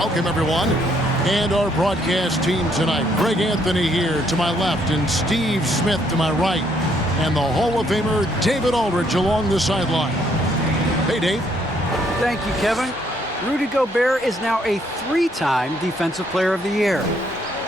Welcome, everyone. And our broadcast team tonight. Greg Anthony here to my left and Steve Smith to my right. And the Hall of Famer David Aldridge along the sideline. Hey, Dave. Thank you, Kevin. Rudy Gobert is now a 3-time Defensive Player of the Year.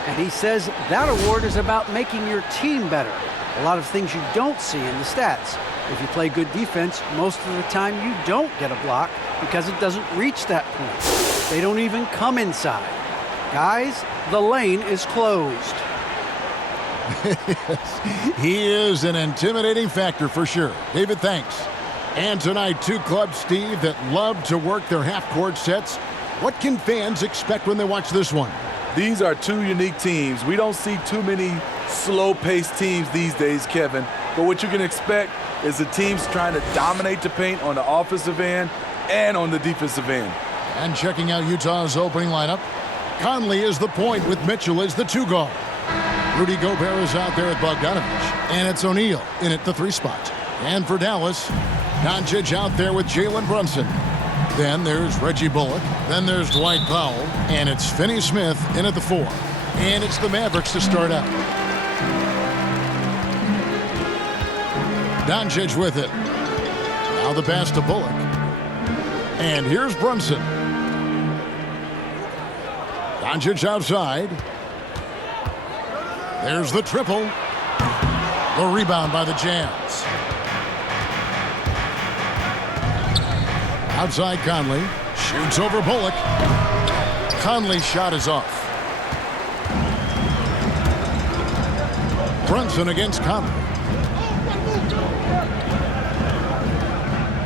And he says that award is about making your team better. A lot of things you don't see in the stats. If you play good defense, most of the time you don't get a block because it doesn't reach that point. They don't even come inside. Guys, the lane is closed. He is an intimidating factor for sure. David, thanks. And tonight, two clubs, Steve, that love to work their half-court sets. What can fans expect when they watch this one? These are two unique teams. We don't see too many slow-paced teams these days, Kevin. But what you can expect is the teams trying to dominate the paint on the offensive end and on the defensive end. And checking out Utah's opening lineup, Conley is the point with Mitchell as the 2 guard. Rudy Gobert is out there at Bogdanovich, and it's O'Neal in at the 3 spot. And for Dallas, Doncic out there with Jalen Brunson. Then there's Reggie Bullock. Then there's Dwight Powell. And it's Finney-Smith in at the 4. And it's the Mavericks to start out. Doncic with it. Now the pass to Bullock. And here's Brunson. Doncic outside. There's the triple. The rebound by the Jazz. Outside Conley. Shoots over Bullock. Conley's shot is off. Brunson against Conley.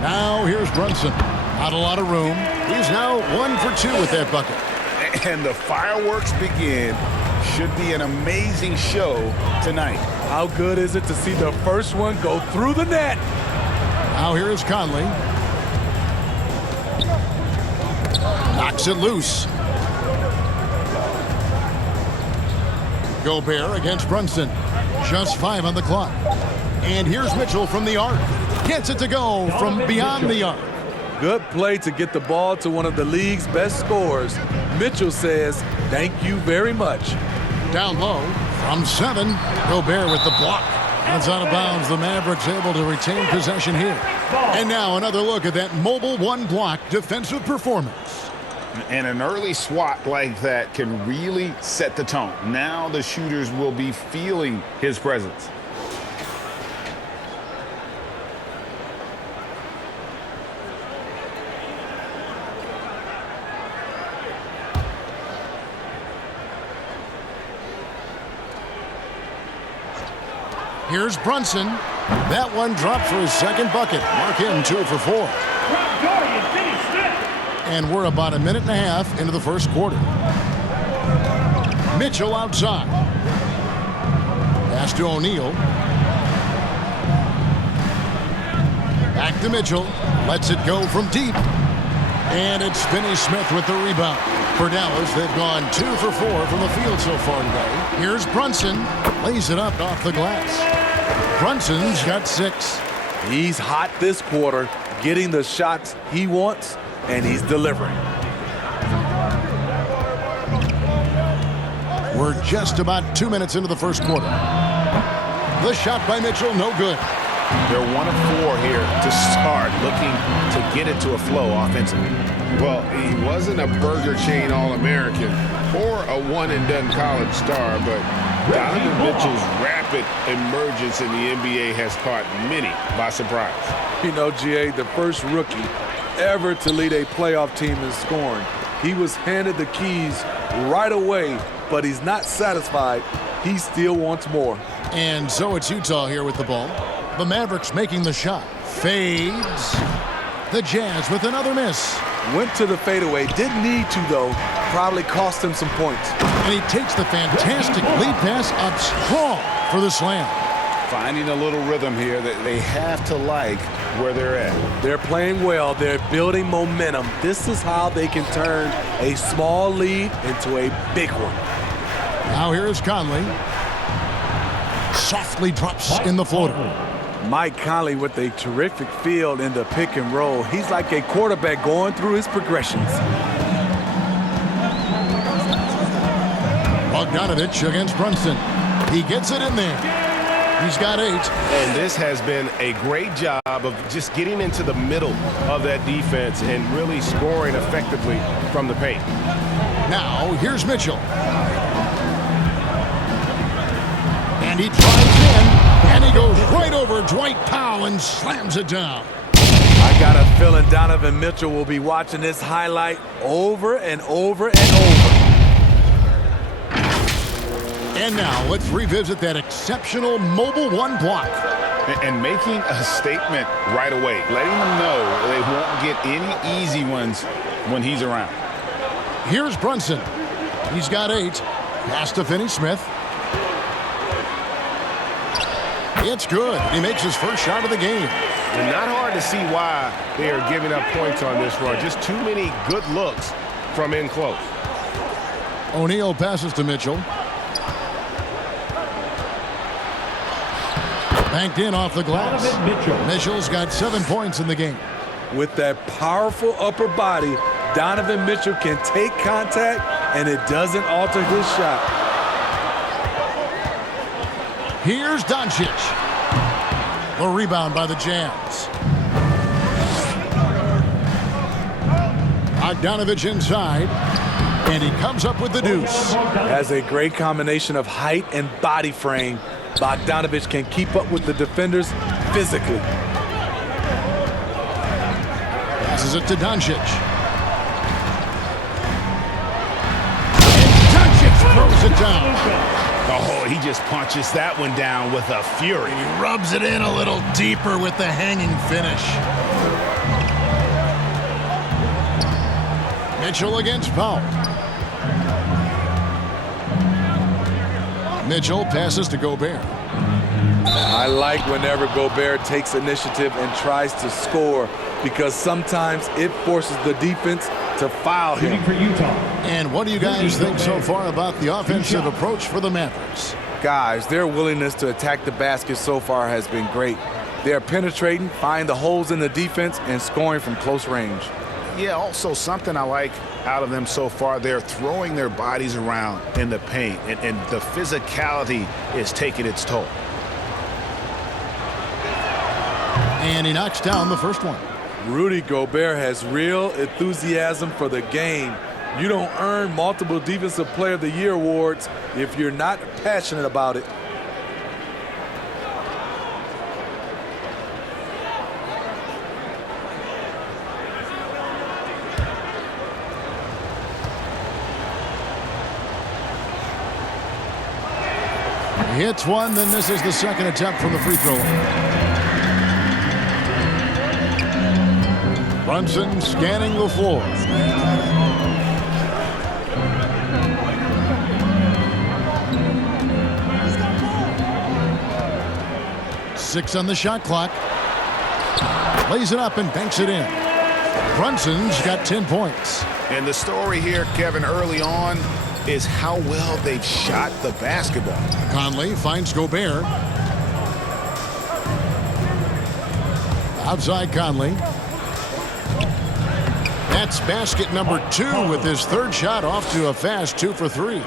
Now here's Brunson. Not a lot of room. He's now 1 for 2 with that bucket. And the fireworks begin. Should be an amazing show tonight. How good is it to see the first one go through the net? Now here is Conley. Knocks it loose. Gobert against Brunson. Just 5 on the clock. And here's Mitchell from the arc. Gets it to go from beyond the arc. Good play to get the ball to one of the league's best scorers. Mitchell says, thank you very much. Down low from 7. Gobert with the block. That's out of bounds. The Mavericks able to retain possession here. And now another look at that mobile 1-block defensive performance. And an early swat like that can really set the tone. Now the shooters will be feeling his presence. Here's Brunson. That one dropped for his second bucket. Mark him 2 for 4. And we're about a minute and a half into the first quarter. Mitchell outside. Pass to O'Neal. Back to Mitchell. Lets it go from deep. And it's Finney-Smith with the rebound. For Dallas, they've gone 2 for 4 from the field so far today. Here's Brunson. Lays it up off the glass. Brunson's got 6. He's hot this quarter, getting the shots he wants, and he's delivering. We're just about 2 minutes into the first quarter. The shot by Mitchell, no good. They're 1 of 4 here to start, looking to get it to a flow offensively. Well, he wasn't a Burger Chain All-American or a one-and-done college star, but Donovan Mitchell's rapid emergence in the NBA has caught many by surprise. You know, G.A., the first rookie ever to lead a playoff team in scoring. He was handed the keys right away, but he's not satisfied. He still wants more. And so it's Utah here with the ball. The Mavericks making the shot. Fades. The Jazz with another miss. Went to the fadeaway. Didn't need to, though. Probably cost him some points. And he takes the fantastic lead pass up strong for the slam. Finding a little rhythm here that they have to like where they're at. They're playing well. They're building momentum. This is how they can turn a small lead into a big one. Now here is Conley. Softly drops in the floater. Mike Conley with a terrific feel in the pick and roll. He's like a quarterback going through his progressions. Bogdanovich against Brunson. He gets it in there. He's got 8. And this has been a great job of just getting into the middle of that defense and really scoring effectively from the paint. Now, here's Mitchell. And he drives in, and he goes right over Dwight Powell and slams it down. I got a feeling Donovan Mitchell will be watching this highlight over and over and over. And now, let's revisit that exceptional Mobile 1 block. And making a statement right away, letting them know they won't get any easy ones when he's around. Here's Brunson. He's got 8. Pass to Finney-Smith. It's good. He makes his first shot of the game. And not hard to see why they are giving up points on this run. Just too many good looks from in close. O'Neal passes to Mitchell. Banked in off the glass. Mitchell's got 7 points in the game. With that powerful upper body, Donovan Mitchell can take contact, and it doesn't alter his shot. Here's Doncic. The rebound by the Jazz. Bogdanovich inside, and he comes up with the deuce. Has a great combination of height and body frame. Bogdanovich can keep up with the defenders physically. Passes it to Doncic. And Doncic throws it down. Oh, he just punches that one down with a fury. He rubs it in a little deeper with the hanging finish. Mitchell against Powell. Mitchell passes to Gobert. I like whenever Gobert takes initiative and tries to score because sometimes it forces the defense to foul him. For Utah. And what do you guys think so far about the offensive approach for the Mavericks? Guys, their willingness to attack the basket so far has been great. They're penetrating, finding the holes in the defense, and scoring from close range. Yeah, also something I like out of them so far, they're throwing their bodies around in the paint, and the physicality is taking its toll. And he knocks down the first one. Rudy Gobert has real enthusiasm for the game. You don't earn multiple Defensive Player of the Year awards if you're not passionate about it. He hits one, then misses the second attempt from the free throw line. Brunson scanning the floor. Six on the shot clock. Lays it up and banks it in. Brunson's got 10 points. And the story here, Kevin, early on is how well they've shot the basketball. Conley finds Gobert. Outside Conley. That's basket number 2 with his third shot off to a fast 2 for 3.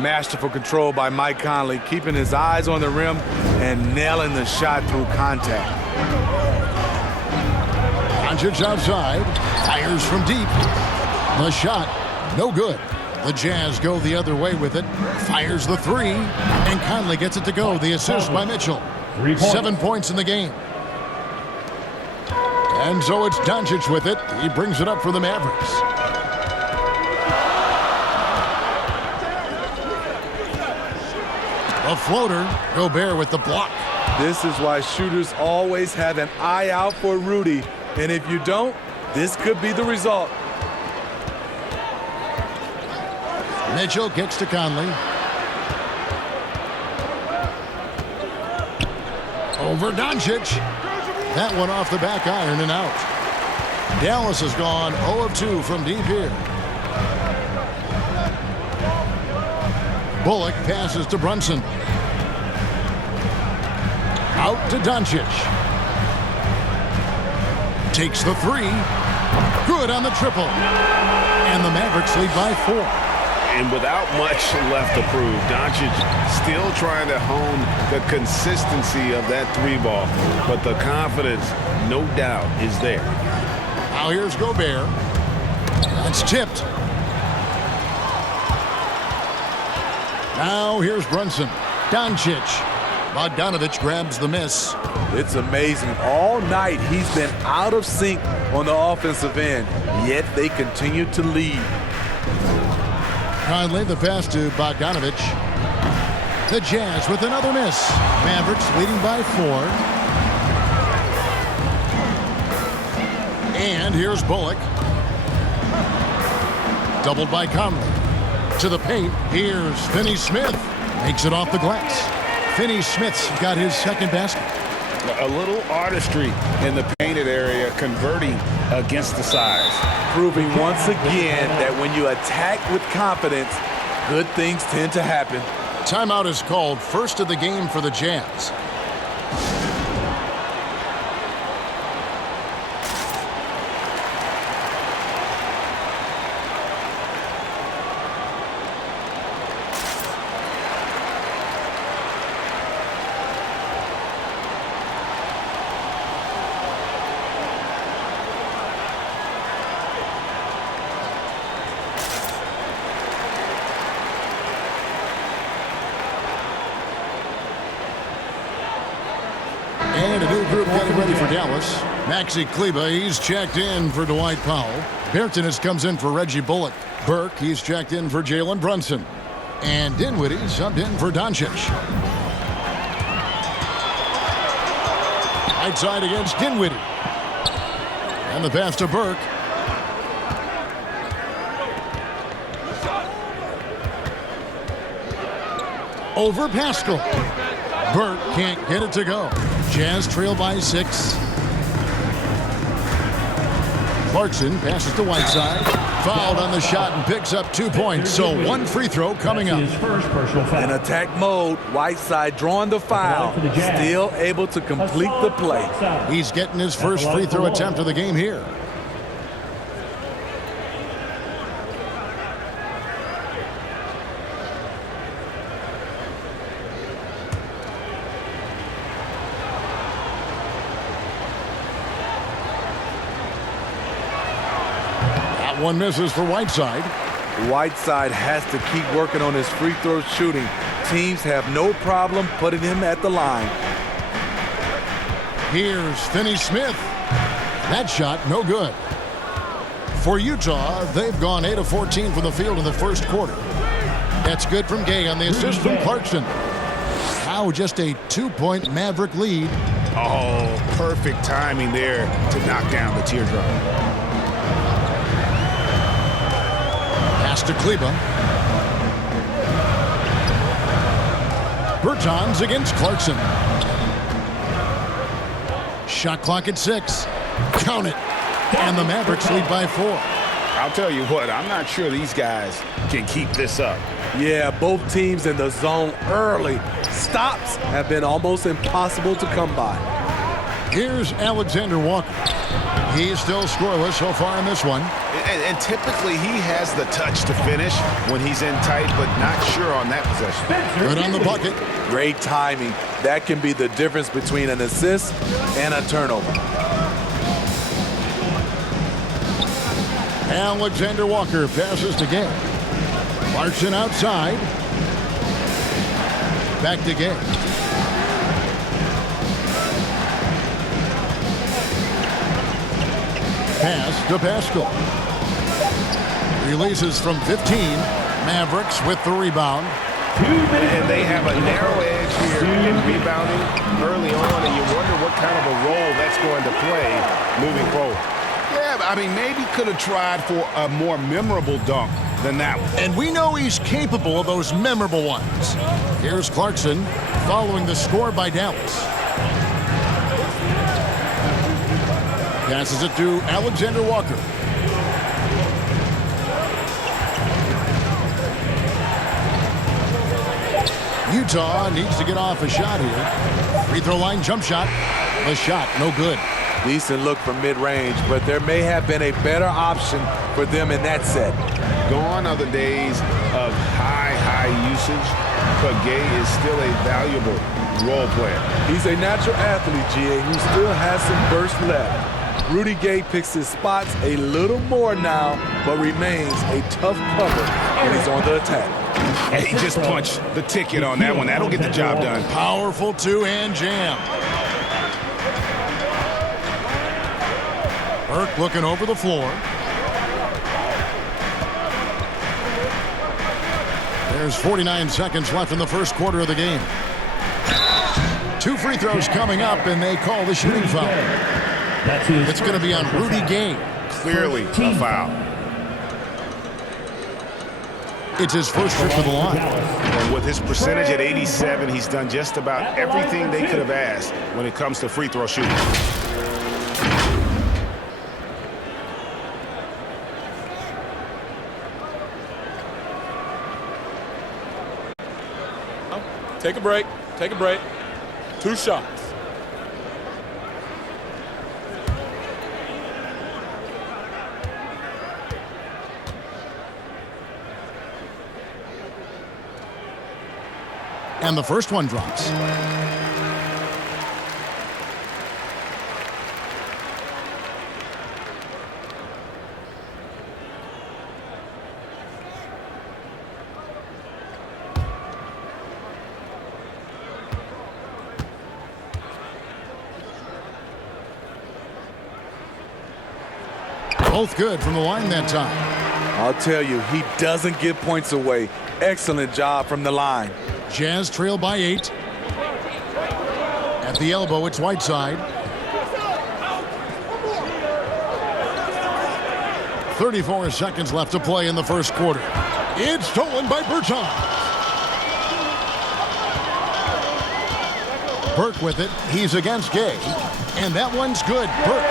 Masterful control by Mike Conley, keeping his eyes on the rim and nailing the shot through contact. Doncic outside, fires from deep. The shot, no good. The Jazz go the other way with it. Fires the 3, and Conley gets it to go. The assist by Mitchell. 7 points in the game. And so it's Doncic with it. He brings it up for the Mavericks. A floater. Gobert with the block. This is why shooters always have an eye out for Rudy. And if you don't, this could be the result. Mitchell kicks to Conley. Over Doncic. That one off the back iron and out. Dallas has gone 0 of 2 from deep here. Bullock passes to Brunson. Out to Doncic. Takes the 3. Good on the triple. And the Mavericks lead by 4. And without much left to prove, Doncic still trying to hone the consistency of that three ball. But the confidence, no doubt, is there. Now here's Gobert. It's tipped. Now here's Brunson. Doncic. Bogdanovich grabs the miss. It's amazing. All night he's been out of sync on the offensive end, yet they continue to lead. Conley, the pass to Bogdanovich. The Jazz with another miss. Mavericks leading by 4. And here's Bullock. Doubled by Conley. To the paint. Here's Finney-Smith. Makes it off the glass. Finney-Smith's got his second basket. A little artistry in the painted area, converting against the size. Proving once again that when you attack with confidence, good things tend to happen. Timeout is called, first of the game for the Jazz. And a new group getting ready for Dallas. Maxi Kleba, he's checked in for Dwight Powell. Bertans comes in for Reggie Bullock. Burke, he's checked in for Jalen Brunson. And Dinwiddie subbed in for Doncic. Right side against Dinwiddie. And the pass to Burke. Over Pascal. Burke can't get it to go. Jazz trail by 6. Clarkson passes to Whiteside. Fouled on the shot and picks up 2 points. So 1 free throw coming up. In attack mode, Whiteside drawing the foul. Still able to complete the play. He's getting his first free throw attempt of the game here. One misses for Whiteside. Whiteside has to keep working on his free throw shooting. Teams have no problem putting him at the line. Here's Finney-Smith. That shot, no good. For Utah, they've gone 8 of 14 from the field in the first quarter. That's good from Gay on the assist from Clarkson. Now just a 2-point Maverick lead. Oh, perfect timing there to knock down the teardrop. Pass to Kleba. Bertans against Clarkson. Shot clock at 6. Count it. And the Mavericks lead by 4. I'll tell you what, I'm not sure these guys can keep this up. Yeah, both teams in the zone early. Stops have been almost impossible to come by. Here's Alexander Walker. He's still scoreless so far in this one. And typically he has the touch to finish when he's in tight, but not sure on that possession. Good on the bucket. Great timing. That can be the difference between an assist and a turnover. Alexander Walker passes to Gay. Clarkson outside. Back to Gay. Pass to Pascal. Releases from 15. Mavericks with the rebound. And they have a narrow edge here in rebounding early on, and you wonder what kind of a role that's going to play moving forward. Yeah, I mean, maybe could have tried for a more memorable dunk than that one. And we know he's capable of those memorable ones. Here's Clarkson following the score by Dallas. Passes it to Alexander Walker. Utah needs to get off a shot here. Free throw line jump shot. The shot, no good. Decent look from mid-range, but there may have been a better option for them in that set. Gone are the days of high usage, but Gay is still a valuable role player. He's a natural athlete, GA, who still has some burst left. Rudy Gay picks his spots a little more now, but remains a tough cover when he's on the attack. And he just punched the ticket on that one. That'll get the job done. Powerful two-hand jam. Burke looking over the floor. There's 49 seconds left in the first quarter of the game. 2 free throws coming up, and they call the shooting foul. It's going to be on Rudy Gay. Clearly a foul. It's his first trip to the line. And with his percentage at 87, he's done just about everything they could have asked when it comes to free throw shooting. Take a break. Take a break. 2 shots. And the first one drops. Both good from the line that time. I'll tell you, he doesn't give points away. Excellent job from the line. Jazz trail by 8. At the elbow, it's Whiteside. 34 seconds left to play in the first quarter. It's stolen by Bertans. Burke with it. He's against Gay. And that one's good. Burke.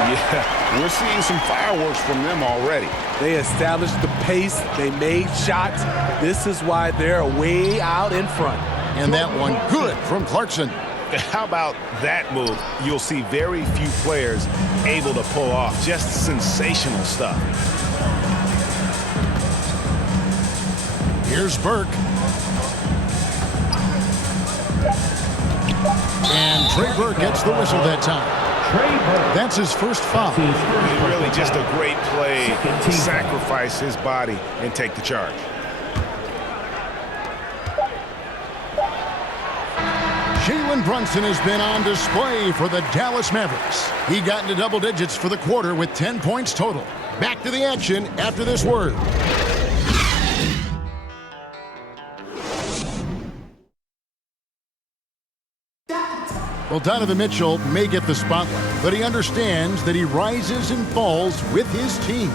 Yeah, we're seeing some fireworks from them already. They established the pace. They made shots. This is why they're way out in front. And that one good from Clarkson. How about that move? You'll see very few players able to pull off. Just sensational stuff. Here's Burke. And Trey Burke gets the whistle that time. That's his first foul. Really just a great play to sacrifice his body and take the charge. Jalen Brunson has been on display for the Dallas Mavericks. He got into double digits for the quarter with 10 points total. Back to the action after this word. Well, Donovan Mitchell may get the spotlight, but he understands that he rises and falls with his team.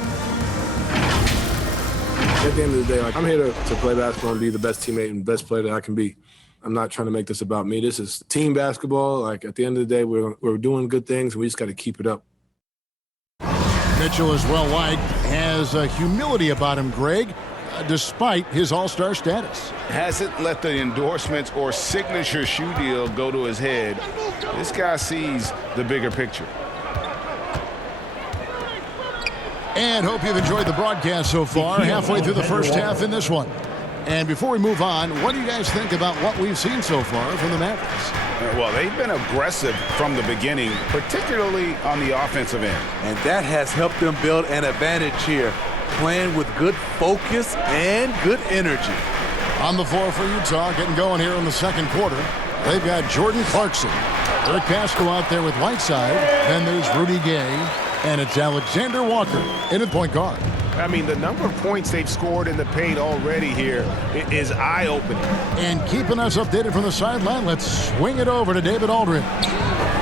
At the end of the day, I'm here to play basketball and be the best teammate and best player that I can be. I'm not trying to make this about me. This is team basketball. At the end of the day, we're doing good things, and we just got to keep it up. Mitchell is well-liked, has a humility about him, Greg, despite his all-star status. Hasn't let the endorsements or signature shoe deal go to his head. This guy sees the bigger picture. And hope you've enjoyed the broadcast so far, halfway through the first half in this one. And before we move on, what do you guys think about what we've seen so far from the Mavericks? Well, they've been aggressive from the beginning, particularly on the offensive end. And that has helped them build an advantage here, playing with good focus and good energy. On the floor for Utah, getting going here in the second quarter. They've got Jordan Clarkson. Eric Pascal out there with Whiteside. Then there's Rudy Gay. And it's Alexander Walker in at point guard. I mean, the number of points they've scored in the paint already here is eye-opening. And keeping us updated from the sideline, let's swing it over to David Aldridge.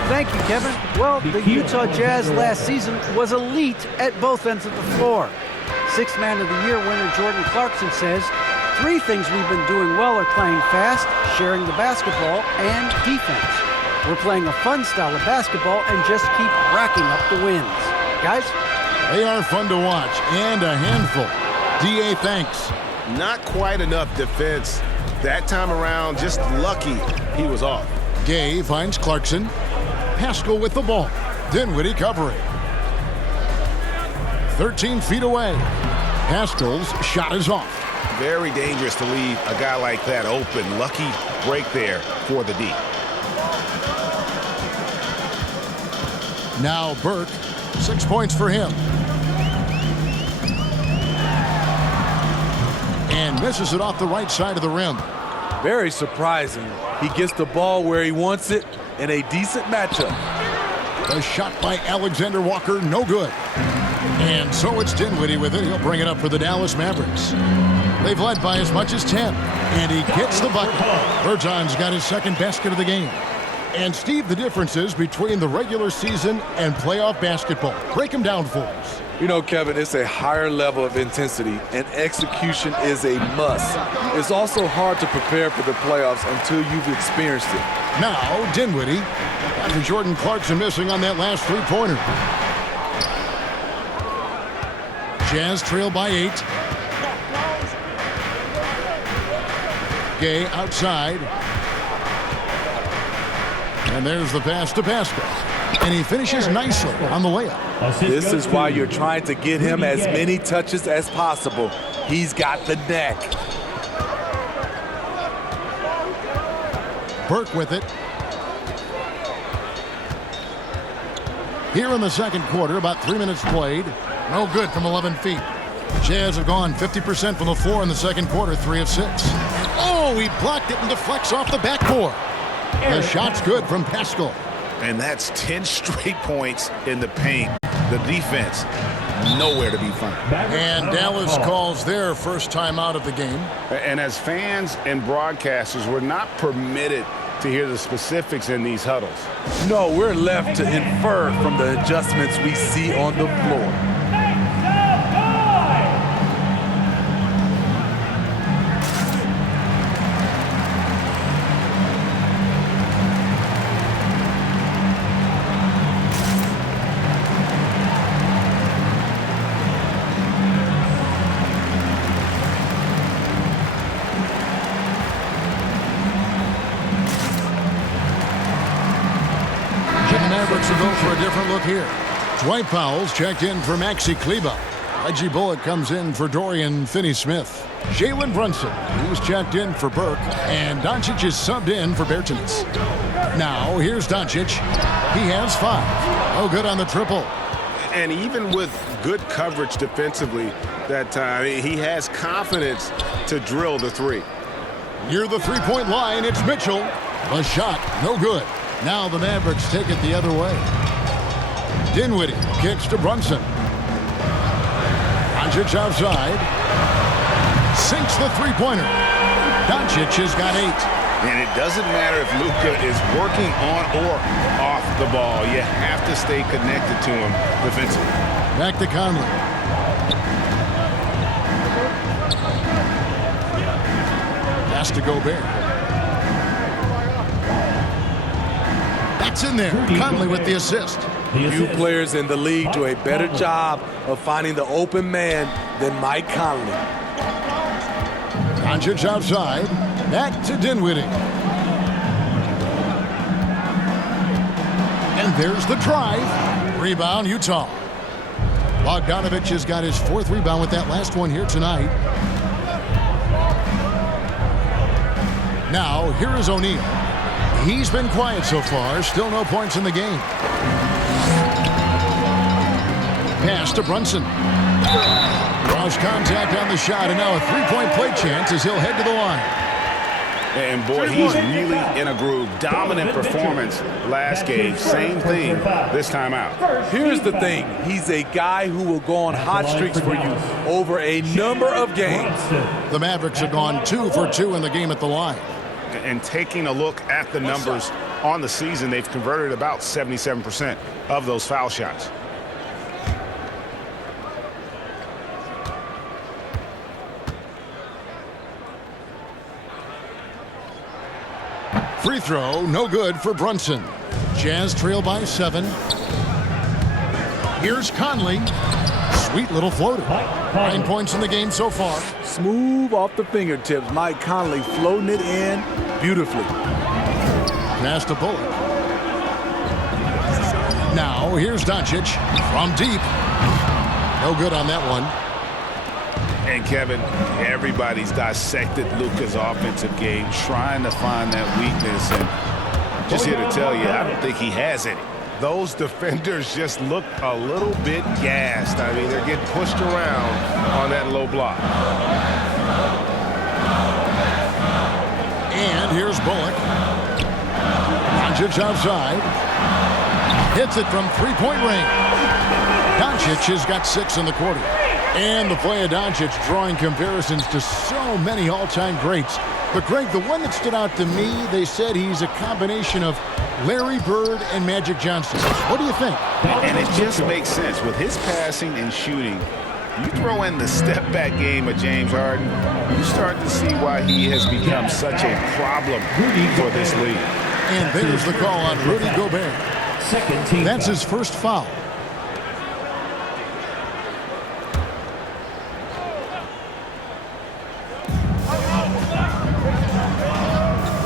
Thank you, Kevin. Well, the Utah Jazz last season was elite at both ends of the floor. Sixth Man of the Year winner Jordan Clarkson says, 3 things we've been doing well are playing fast, sharing the basketball, and defense. We're playing a fun style of basketball and just keep racking up the wins. Guys? They are fun to watch and a handful. D.A., thanks. Not quite enough defense. That time around, just lucky he was off. Gay finds Clarkson. Pascal with the ball. Dinwiddie covering. 13 feet away. Haskell's shot is off. Very dangerous to leave a guy like that open. Lucky break there for the D. Now Burke, 6 points for him. And misses it off the right side of the rim. Very surprising. He gets the ball where he wants it in a decent matchup. A shot by Alexander Walker, no good. And so it's Dinwiddie with it. He'll bring it up for the Dallas Mavericks. They've led by as much as 10. And he gets the bucket. Berton's got his second basket of the game. And Steve, the differences between the regular season and playoff basketball. Break them down for us. You know, Kevin, it's a higher level of intensity, and execution is a must. It's also hard to prepare for the playoffs until you've experienced it. Now, Dinwiddie. After Jordan Clarkson missing on that last three-pointer. Jazz trail by 8. Gay outside. And there's the pass to Pascal. And he finishes nicely on the layup. This is why you're trying to get him as many touches as possible. He's got the neck. Burke with it. Here in the second quarter, about 3 minutes played. No good from 11 feet. Jazz have gone 50% from the floor in the second quarter, 3 of 6. Oh, he blocked it and deflects off the backboard. The shot's good from Pascal. And that's 10 straight points in the paint. The defense, nowhere to be found. And Dallas calls their first time out of the game. And as fans and broadcasters, we're not permitted to hear the specifics in these huddles. No, we're left to infer from the adjustments we see on the floor. Mavericks will go for a different look here. Dwight Powell's checked in for Maxi Kleber. Reggie Bullock comes in for Dorian Finney-Smith. Jalen Brunson, he's checked in for Burke. And Doncic is subbed in for Bertans. Now, here's Doncic. He has 5. Oh, good on the triple. And even with good coverage defensively that time, he has confidence to drill the 3. Near the three-point line, it's Mitchell. A shot, no good. Now the Mavericks take it the other way. Dinwiddie kicks to Brunson. Doncic outside. Sinks the three-pointer. Doncic has got 8. And it doesn't matter if Luka is working on or off the ball. You have to stay connected to him defensively. Back to Conley. Pass to Gobert. That's in there. Conley with the assist. Few players in the league do a better job of finding the open man than Mike Conley. Doncic outside. Back to Dinwiddie. And there's the drive. Rebound, Utah. Bogdanovich has got his 4th rebound with that last one here tonight. Now, here is O'Neal. He's been quiet so far. Still no points in the game. Pass to Brunson. Lost contact on the shot, and now a 3-point play chance as he'll head to the line. And boy, he's really in a groove. Dominant performance last game. Same thing this time out. Here's the thing. He's a guy who will go on hot streaks for you over a number of games. The Mavericks have gone 2 for 2 in the game at the line. And taking a look at the numbers on the season, they've converted about 77% of those foul shots. Free throw, no good for Brunson. Jazz trail by 7. Here's Conley. Sweet little floater. 9 points in the game so far. Smooth off the fingertips. Mike Conley floating it in beautifully. Pass to Bullock. Now here's Doncic from deep. No good on that one. And Kevin, everybody's dissected Luka's offensive game, trying to find that weakness. And just here to tell you, I don't think he has any. Those defenders just look a little bit gassed. I mean, they're getting pushed around on that low block. And here's Bullock. Doncic outside. Hits it from three-point range. Doncic has got 6 in the quarter. And the play of Doncic drawing comparisons to so many all-time greats. But, Greg, the one that stood out to me, they said he's a combination of Larry Bird and Magic Johnson. What do you think? And it just makes sense. With his passing and shooting, you throw in the step-back game of James Harden, you start to see why he has become such a problem for this league. And there's the call on Rudy Gobert. That's his first foul.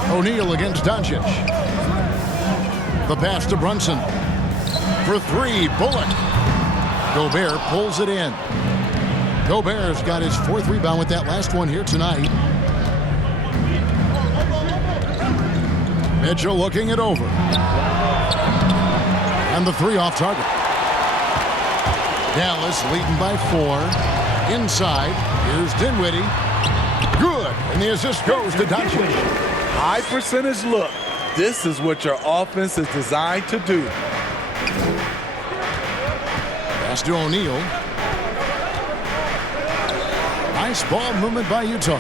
O'Neal against Doncic. The pass to Brunson. For 3, Bullock. Gobert pulls it in. Gobert's got his 4th rebound with that last one here tonight. Mitchell looking it over. And the 3 off target. Dallas leading by 4. Inside, here's Dinwiddie. Good, and the assist goes to Doncic. High percentage look. This is what your offense is designed to do. Pass to O'Neal. Nice ball movement by Utah.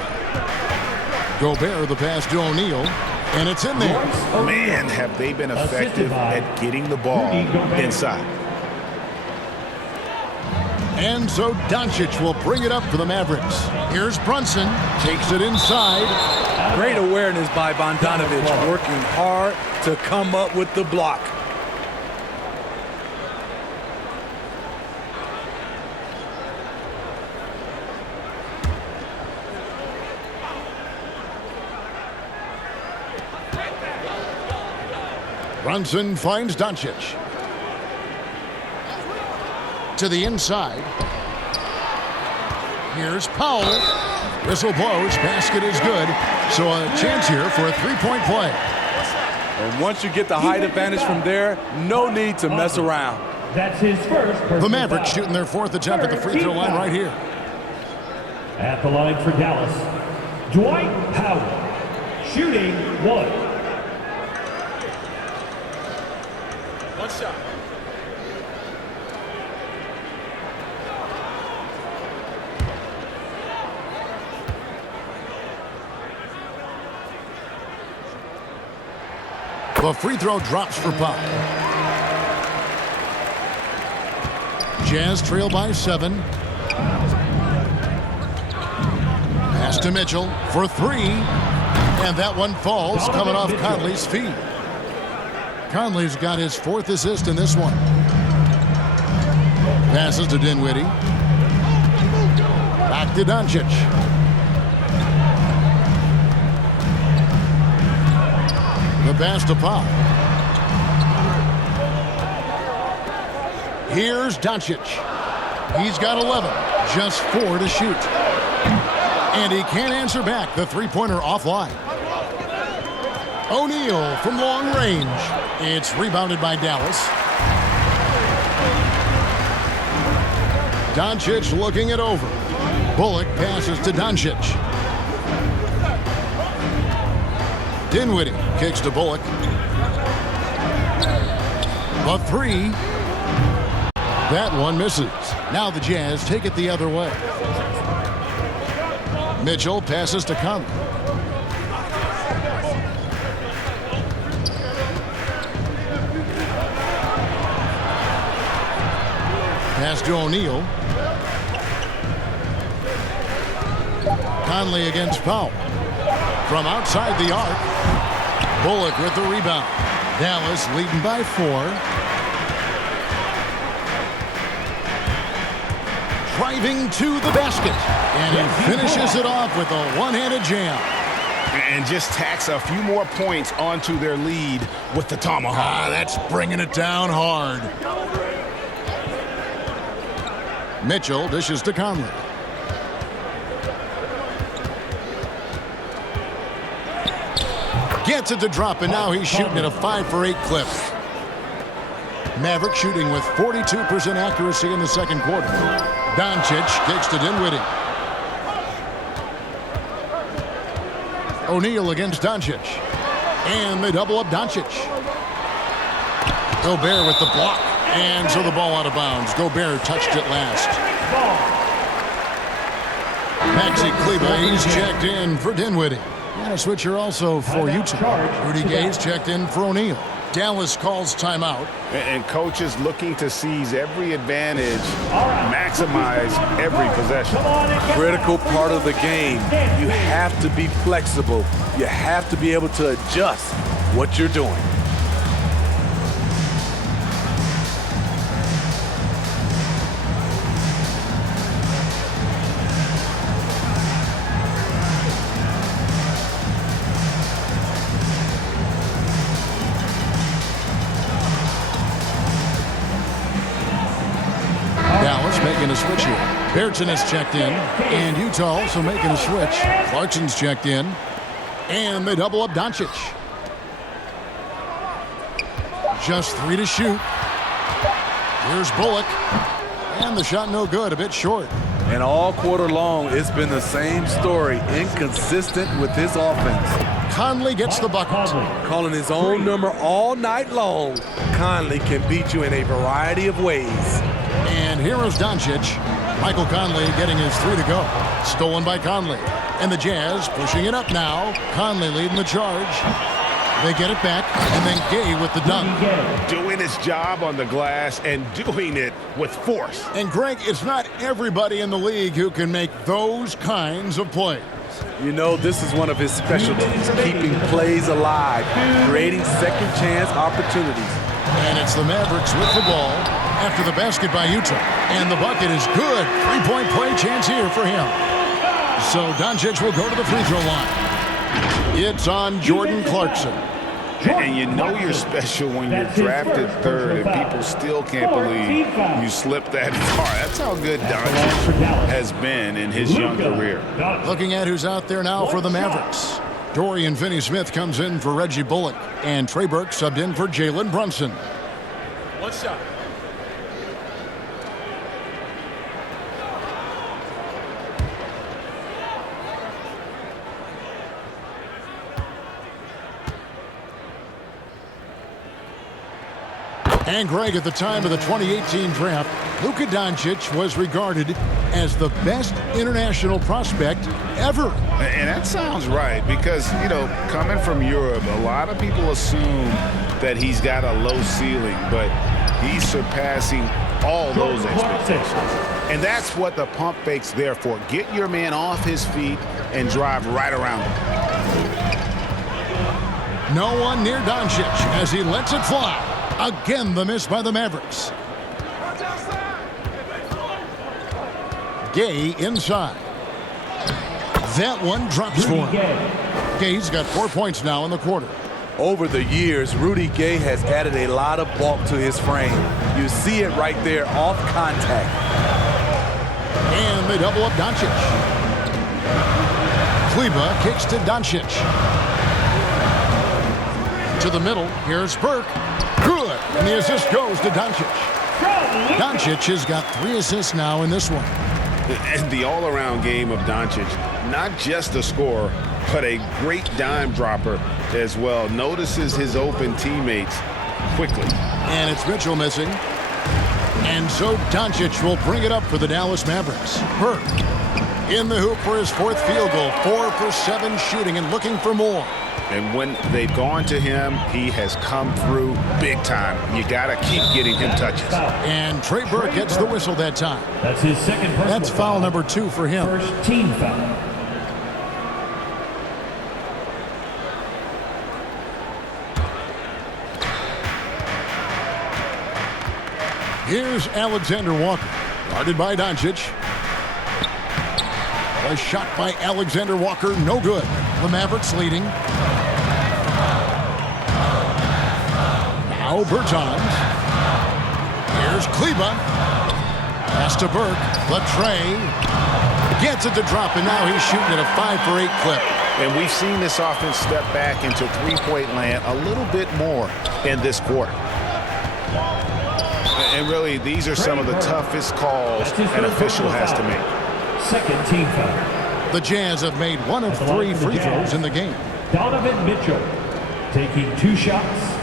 Gobert, the pass to O'Neal, and it's in there. Man, have they been effective at getting the ball inside. And so Doncic will bring it up for the Mavericks. Here's Brunson. Takes it inside. Great awareness by Bogdanovic, working hard to come up with the block. Brunson finds Doncic. To the inside. Here's Powell. Whistle blows. Basket is good. So a chance here for a three-point play. And once you get the height advantage from there, no need to mess around. That's his first. The Mavericks shooting their 4th attempt at the free throw line right here. At the line for Dallas, Dwight Powell, shooting 1. One shot. The free throw drops for Pop. Jazz trail by 7. Pass to Mitchell for 3. And that one falls, coming off Conley's feet. Conley's got his 4th assist in this one. Passes to Dinwiddie. Back to Doncic. The pass to Pop. Here's Doncic. He's got 11. Just 4 to shoot. And he can't answer back. The three-pointer offline. O'Neal from long range. It's rebounded by Dallas. Doncic looking it over. Bullock passes to Doncic. Dinwiddie kicks to Bullock. The 3. That one misses. Now the Jazz take it the other way. Mitchell passes to Conley. Pass to O'Neal. Conley against Powell. From outside the arc. Bullock with the rebound. Dallas leading by 4. Driving to the basket. And he finishes it off with a one-handed jam. And just tacks a few more points onto their lead with the tomahawk. That's bringing it down hard. Mitchell dishes to Conley. Gets it to drop, and now he's shooting at a 5 for 8 clip. Maverick shooting with 42% accuracy in the second quarter. Doncic kicks to Dinwiddie. O'Neal against Doncic. And they double up Doncic. Gobert with the block. And so the ball out of bounds. Gobert touched it last. Maxi Kleber, he's checked in for Dinwiddie. And a switcher also for Utah. Rudy Gay's checked in for O'Neal. Dallas calls timeout. And coaches looking to seize every advantage, maximize every possession. Critical part of the game. You have to be flexible. You have to be able to adjust what you're doing. Making a switch here. Bairton has checked in, and Utah also making a switch. Clarkson's checked in, and they double up Doncic. Just 3 to shoot. Here's Bullock, and the shot no good, a bit short. And all quarter long, it's been the same story, inconsistent with his offense. Conley gets the bucket. Calling his own number all night long. Conley can beat you in a variety of ways. And here is Doncic. Michael Conley getting his 3 to go. Stolen by Conley. And the Jazz pushing it up now. Conley leading the charge. They get it back, and then Gay with the dunk. Doing his job on the glass and doing it with force. And Greg, it's not everybody in the league who can make those kinds of plays. You know, this is one of his specialties, keeping plays alive, creating second chance opportunities. And it's the Mavericks with the ball after the basket by Utah. And the bucket is good. 3-point play chance here for him. So Doncic will go to the free throw line. It's on Jordan Clarkson. And you know you're special when you're drafted third and people still can't believe you slipped that far. That's how good Doncic has been in his young career. Looking at who's out there now for the Mavericks. Dorian Finney-Smith comes in for Reggie Bullock. And Trey Burke subbed in for Jalen Brunson. One shot. And Greg, at the time of the 2018 draft, Luka Doncic was regarded as the best international prospect ever. And that sounds right because, you know, coming from Europe, a lot of people assume that he's got a low ceiling, but he's surpassing all those expectations. And that's what the pump fake's there for. Get your man off his feet and drive right around him. No one near Doncic as he lets it fly. Again, the miss by the Mavericks. Gay inside. That one drops for him. Gay's got 4 points now in the quarter. Over the years, Rudy Gay has added a lot of bulk to his frame. You see it right there off contact. And they double up Doncic. Kleber kicks to Doncic. To the middle, here's Burke. Good, and the assist goes to Doncic. Doncic has got 3 assists now in this one. And the all-around game of Doncic, not just a scorer, but a great dime dropper as well. Notices his open teammates quickly. And it's Mitchell missing. And so Doncic will bring it up for the Dallas Mavericks. Burke in the hoop for his 4th field goal. 4 for 7 shooting and looking for more. And when they've gone to him, he has come through big time. You got to keep getting him touches. And Trey Burke gets the whistle that time. That's his second personal That's foul number 2 for him. First team foul. Here's Alexander Walker, guarded by Doncic. A shot by Alexander Walker, no good. The Mavericks leading. Now Bertans. Here's Kleber. Pass to Burke. The tray. Gets it to drop, and now he's shooting at a 5 for 8 clip. And we've seen this offense step back into three-point land a little bit more in this quarter. And really, these are some of the toughest calls an official has to make. Second team foul. The Jazz have made 1 of 3 free throws in the game. Donovan Mitchell taking 2 shots.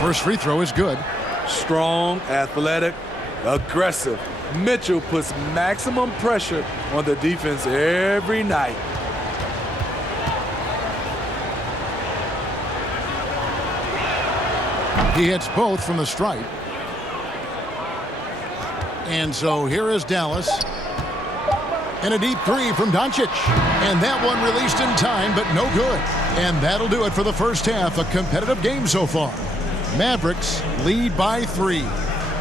First free throw is good. Strong, athletic, aggressive. Mitchell puts maximum pressure on the defense every night. He hits both from the stripe. And so here is Dallas. And a deep three from Doncic. And that one released in time, but no good. And that'll do it for the first half. A competitive game so far. Mavericks lead by 3.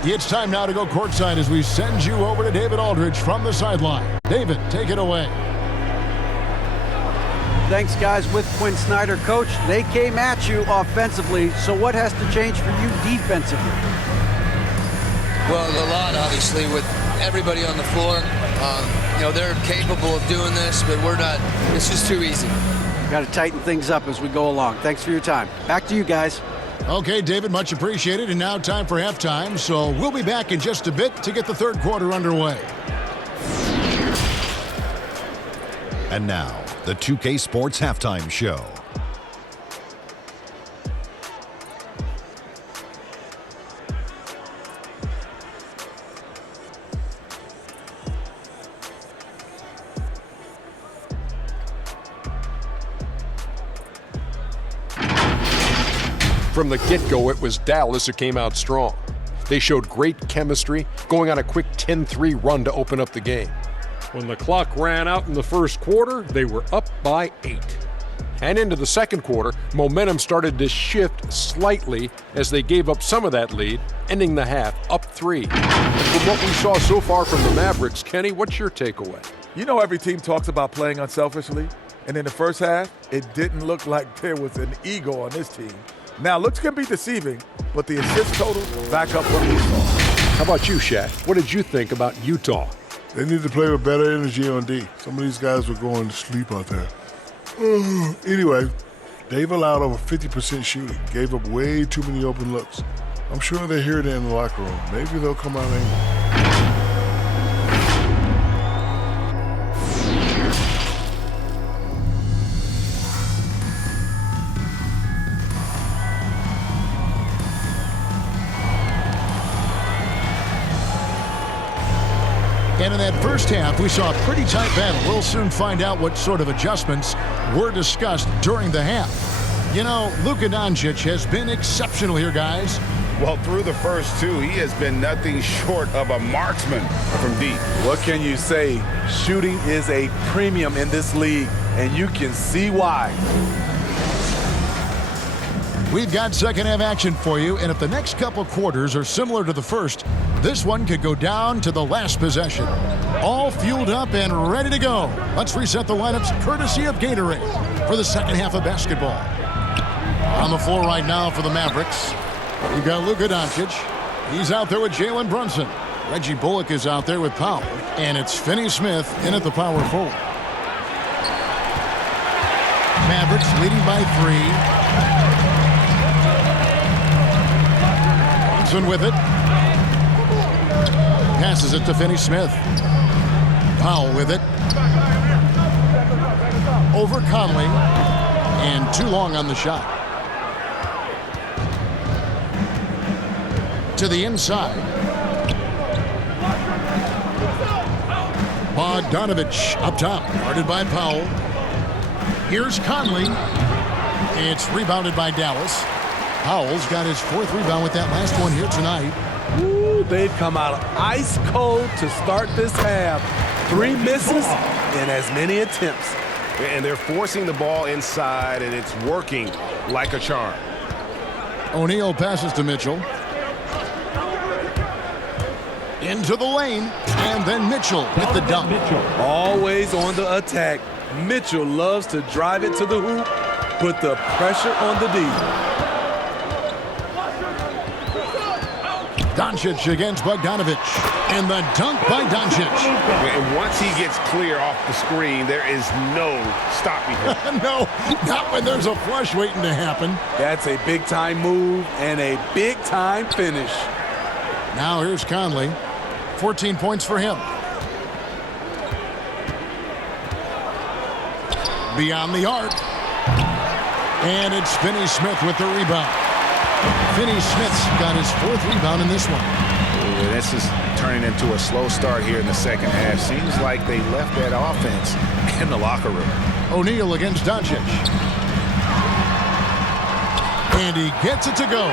It's time now to go courtside as we send you over to David Aldridge from the sideline. David, take it away. Thanks, guys. With Quinn Snyder, Coach, they came at you offensively. So what has to change for you defensively? Well, a lot, obviously, with everybody on the floor. They're capable of doing this, but we're not. It's just too easy. Got to tighten things up as we go along. Thanks for your time. Back to you guys. Okay, David, much appreciated. And now time for halftime. So we'll be back in just a bit to get the third quarter underway. And now, the 2K Sports Halftime Show. From the get-go, it was Dallas who came out strong. They showed great chemistry, going on a quick 10-3 run to open up the game. When the clock ran out in the first quarter, they were up by 8. And into the second quarter, momentum started to shift slightly as they gave up some of that lead, ending the half up 3. And from what we saw so far from the Mavericks, Kenny, what's your takeaway? You know every team talks about playing unselfishly, and in the first half, it didn't look like there was an ego on this team. Now, looks can be deceiving, but the assist total back up what we saw. How about you, Shaq? What did you think about Utah? They need to play with better energy on D. Some of these guys were going to sleep out there. Anyway, they've allowed over 50% shooting, gave up way too many open looks. I'm sure they hear it in the locker room. Maybe they'll come out angry. And in that first half, we saw a pretty tight battle. We'll soon find out what sort of adjustments were discussed during the half. You know, Luka Doncic has been exceptional here, guys. Well, through the first 2, he has been nothing short of a marksman from deep. What can you say? Shooting is a premium in this league, and you can see why. We've got second half action for you, and if the next couple quarters are similar to the first, this one could go down to the last possession. All fueled up and ready to go. Let's reset the lineups courtesy of Gatorade for the second half of basketball. On the floor right now for the Mavericks, you've got Luka Doncic. He's out there with Jalen Brunson. Reggie Bullock is out there with Powell, and it's Finney-Smith in at the power forward. Mavericks leading by 3. With it. Passes it to Finney-Smith. Powell with it. Over Conley. And too long on the shot. To the inside. Bogdanovich up top. Guarded by Powell. Here's Conley. It's rebounded by Dallas. Powell's got his 4th rebound with that last one here tonight. Ooh, they've come out ice cold to start this half. 3 misses and as many attempts. And they're forcing the ball inside, and it's working like a charm. O'Neal passes to Mitchell. Into the lane, and then Mitchell with the dunk. Always on the attack. Mitchell loves to drive it to the hoop, put the pressure on the D. Doncic against Bogdanovich, and the dunk by Doncic. And once he gets clear off the screen, there is no stopping him. No, not when there's a flush waiting to happen. That's a big-time move and a big-time finish. Now here's Conley. 14 points for him. Beyond the arc. And it's Finney Smith with the rebound. Finney Smith's got his 4th rebound in this one. Ooh, this is turning into a slow start here in the second half. Seems like they left that offense in the locker room. O'Neal against Doncic. And he gets it to go.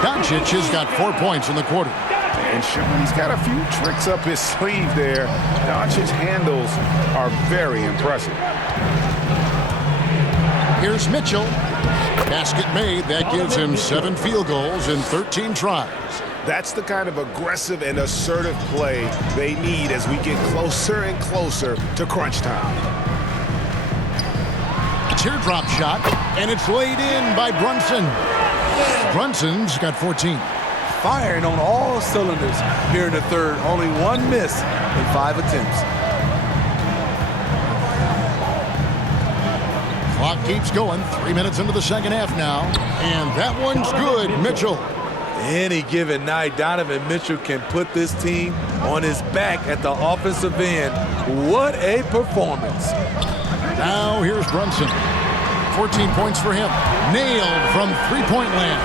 Doncic has got 4 points in the quarter. And sure, he's got a few tricks up his sleeve there. Doncic's handles are very impressive. Here's Mitchell. Basket made. That gives him 7 field goals in 13 tries. That's the kind of aggressive and assertive play they need as we get closer and closer to crunch time. Teardrop shot, and it's laid in by Brunson. Brunson's got 14. Firing on all cylinders here in the third. Only 1 miss in 5 attempts. Clock keeps going. 3 minutes into the second half now. And that one's good. Mitchell. Any given night, Donovan Mitchell can put this team on his back at the offensive end. What a performance. Now here's Brunson. 14 points for him. Nailed from three-point land.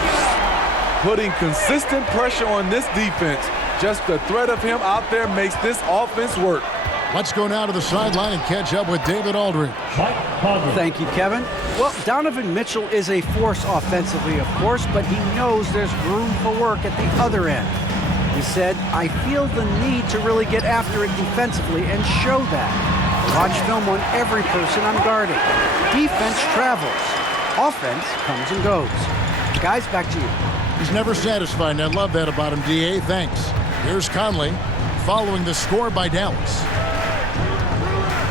Putting consistent pressure on this defense. Just the threat of him out there makes this offense work. Let's go now to the sideline and catch up with David Aldridge. Thank you, Kevin. Well, Donovan Mitchell is a force offensively, of course, but he knows there's room for work at the other end. He said, I feel the need to really get after it defensively and show that. I watch film on every person I'm guarding. Defense travels. Offense comes and goes. Guys, back to you. He's never satisfied, and I love that about him, D.A. Thanks. Here's Conley, following the score by Dallas.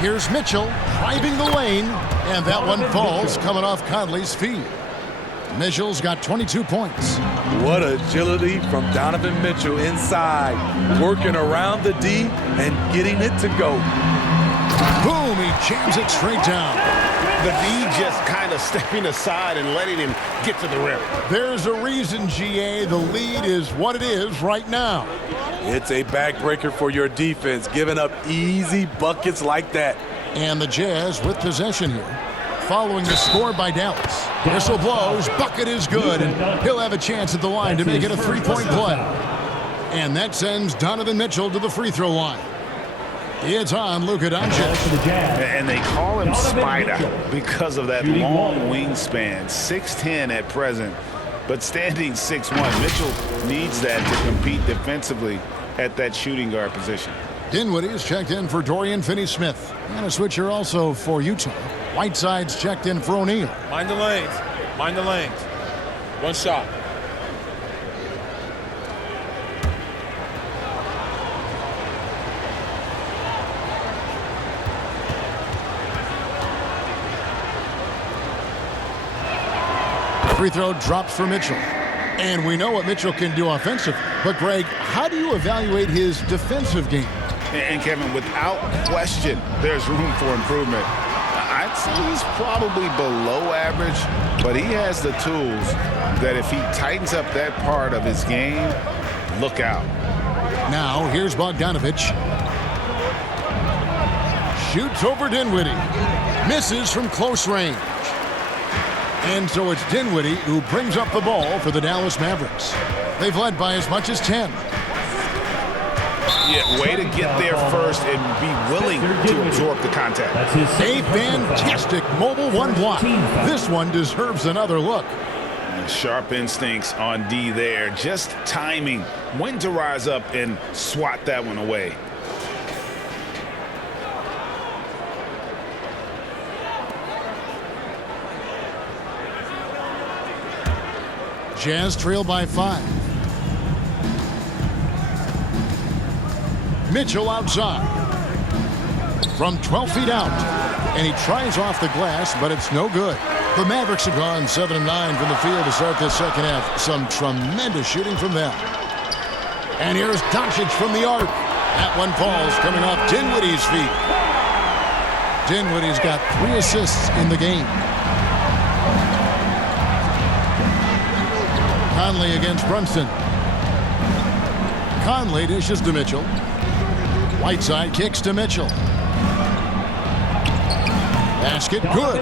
Here's Mitchell, driving the lane, and that one falls, coming off Conley's feet. Mitchell's got 22 points. What agility from Donovan Mitchell inside, working around the D and getting it to go. Boom, he jams it straight down. The D just kind of stepping aside and letting him get to the rim. There's a reason, G.A. The lead is what it is right now. It's a backbreaker for your defense, giving up easy buckets like that. And the Jazz with possession here, following the score by Dallas. Whistle blows, bucket is good, and he'll have a chance at the line to make it a three-point play. And that sends Donovan Mitchell to the free throw line. It's on Luka Doncic. And they call him Spider because of that long wingspan. 6'10" at present, but standing 6'1". Mitchell needs that to compete defensively at that shooting guard position. Dinwiddie is checked in for Dorian Finney-Smith. And a switcher also for Utah. Whiteside's checked in for O'Neal. Mind the lanes. Mind the lanes. One shot. Free throw drops for Mitchell. And we know what Mitchell can do offensively. But, Greg, how do you evaluate his defensive game? And Kevin, without question, there's room for improvement. I'd say he's probably below average, but he has the tools that if he tightens up that part of his game, look out. Now, here's Bogdanovich. Shoots over Dinwiddie. Misses from close range. And so it's Dinwiddie who brings up the ball for the Dallas Mavericks. They've led by as much as 10. Yeah, way to get there first and be willing to absorb the contact. A fantastic mobile one block. This one deserves another look. Sharp instincts on D there. Just timing when to rise up and swat that one away. Jazz trail by 5. Mitchell outside. From 12 feet out. And he tries off the glass, but it's no good. The Mavericks have gone 7 of 9 from the field to start this second half. Some tremendous shooting from them. And here's Doncic from the arc. That one falls, coming off Dinwiddie's feet. Dinwiddie's got 3 assists in the game. Conley against Brunson. Conley dishes to Mitchell. Whiteside kicks to Mitchell. Basket good.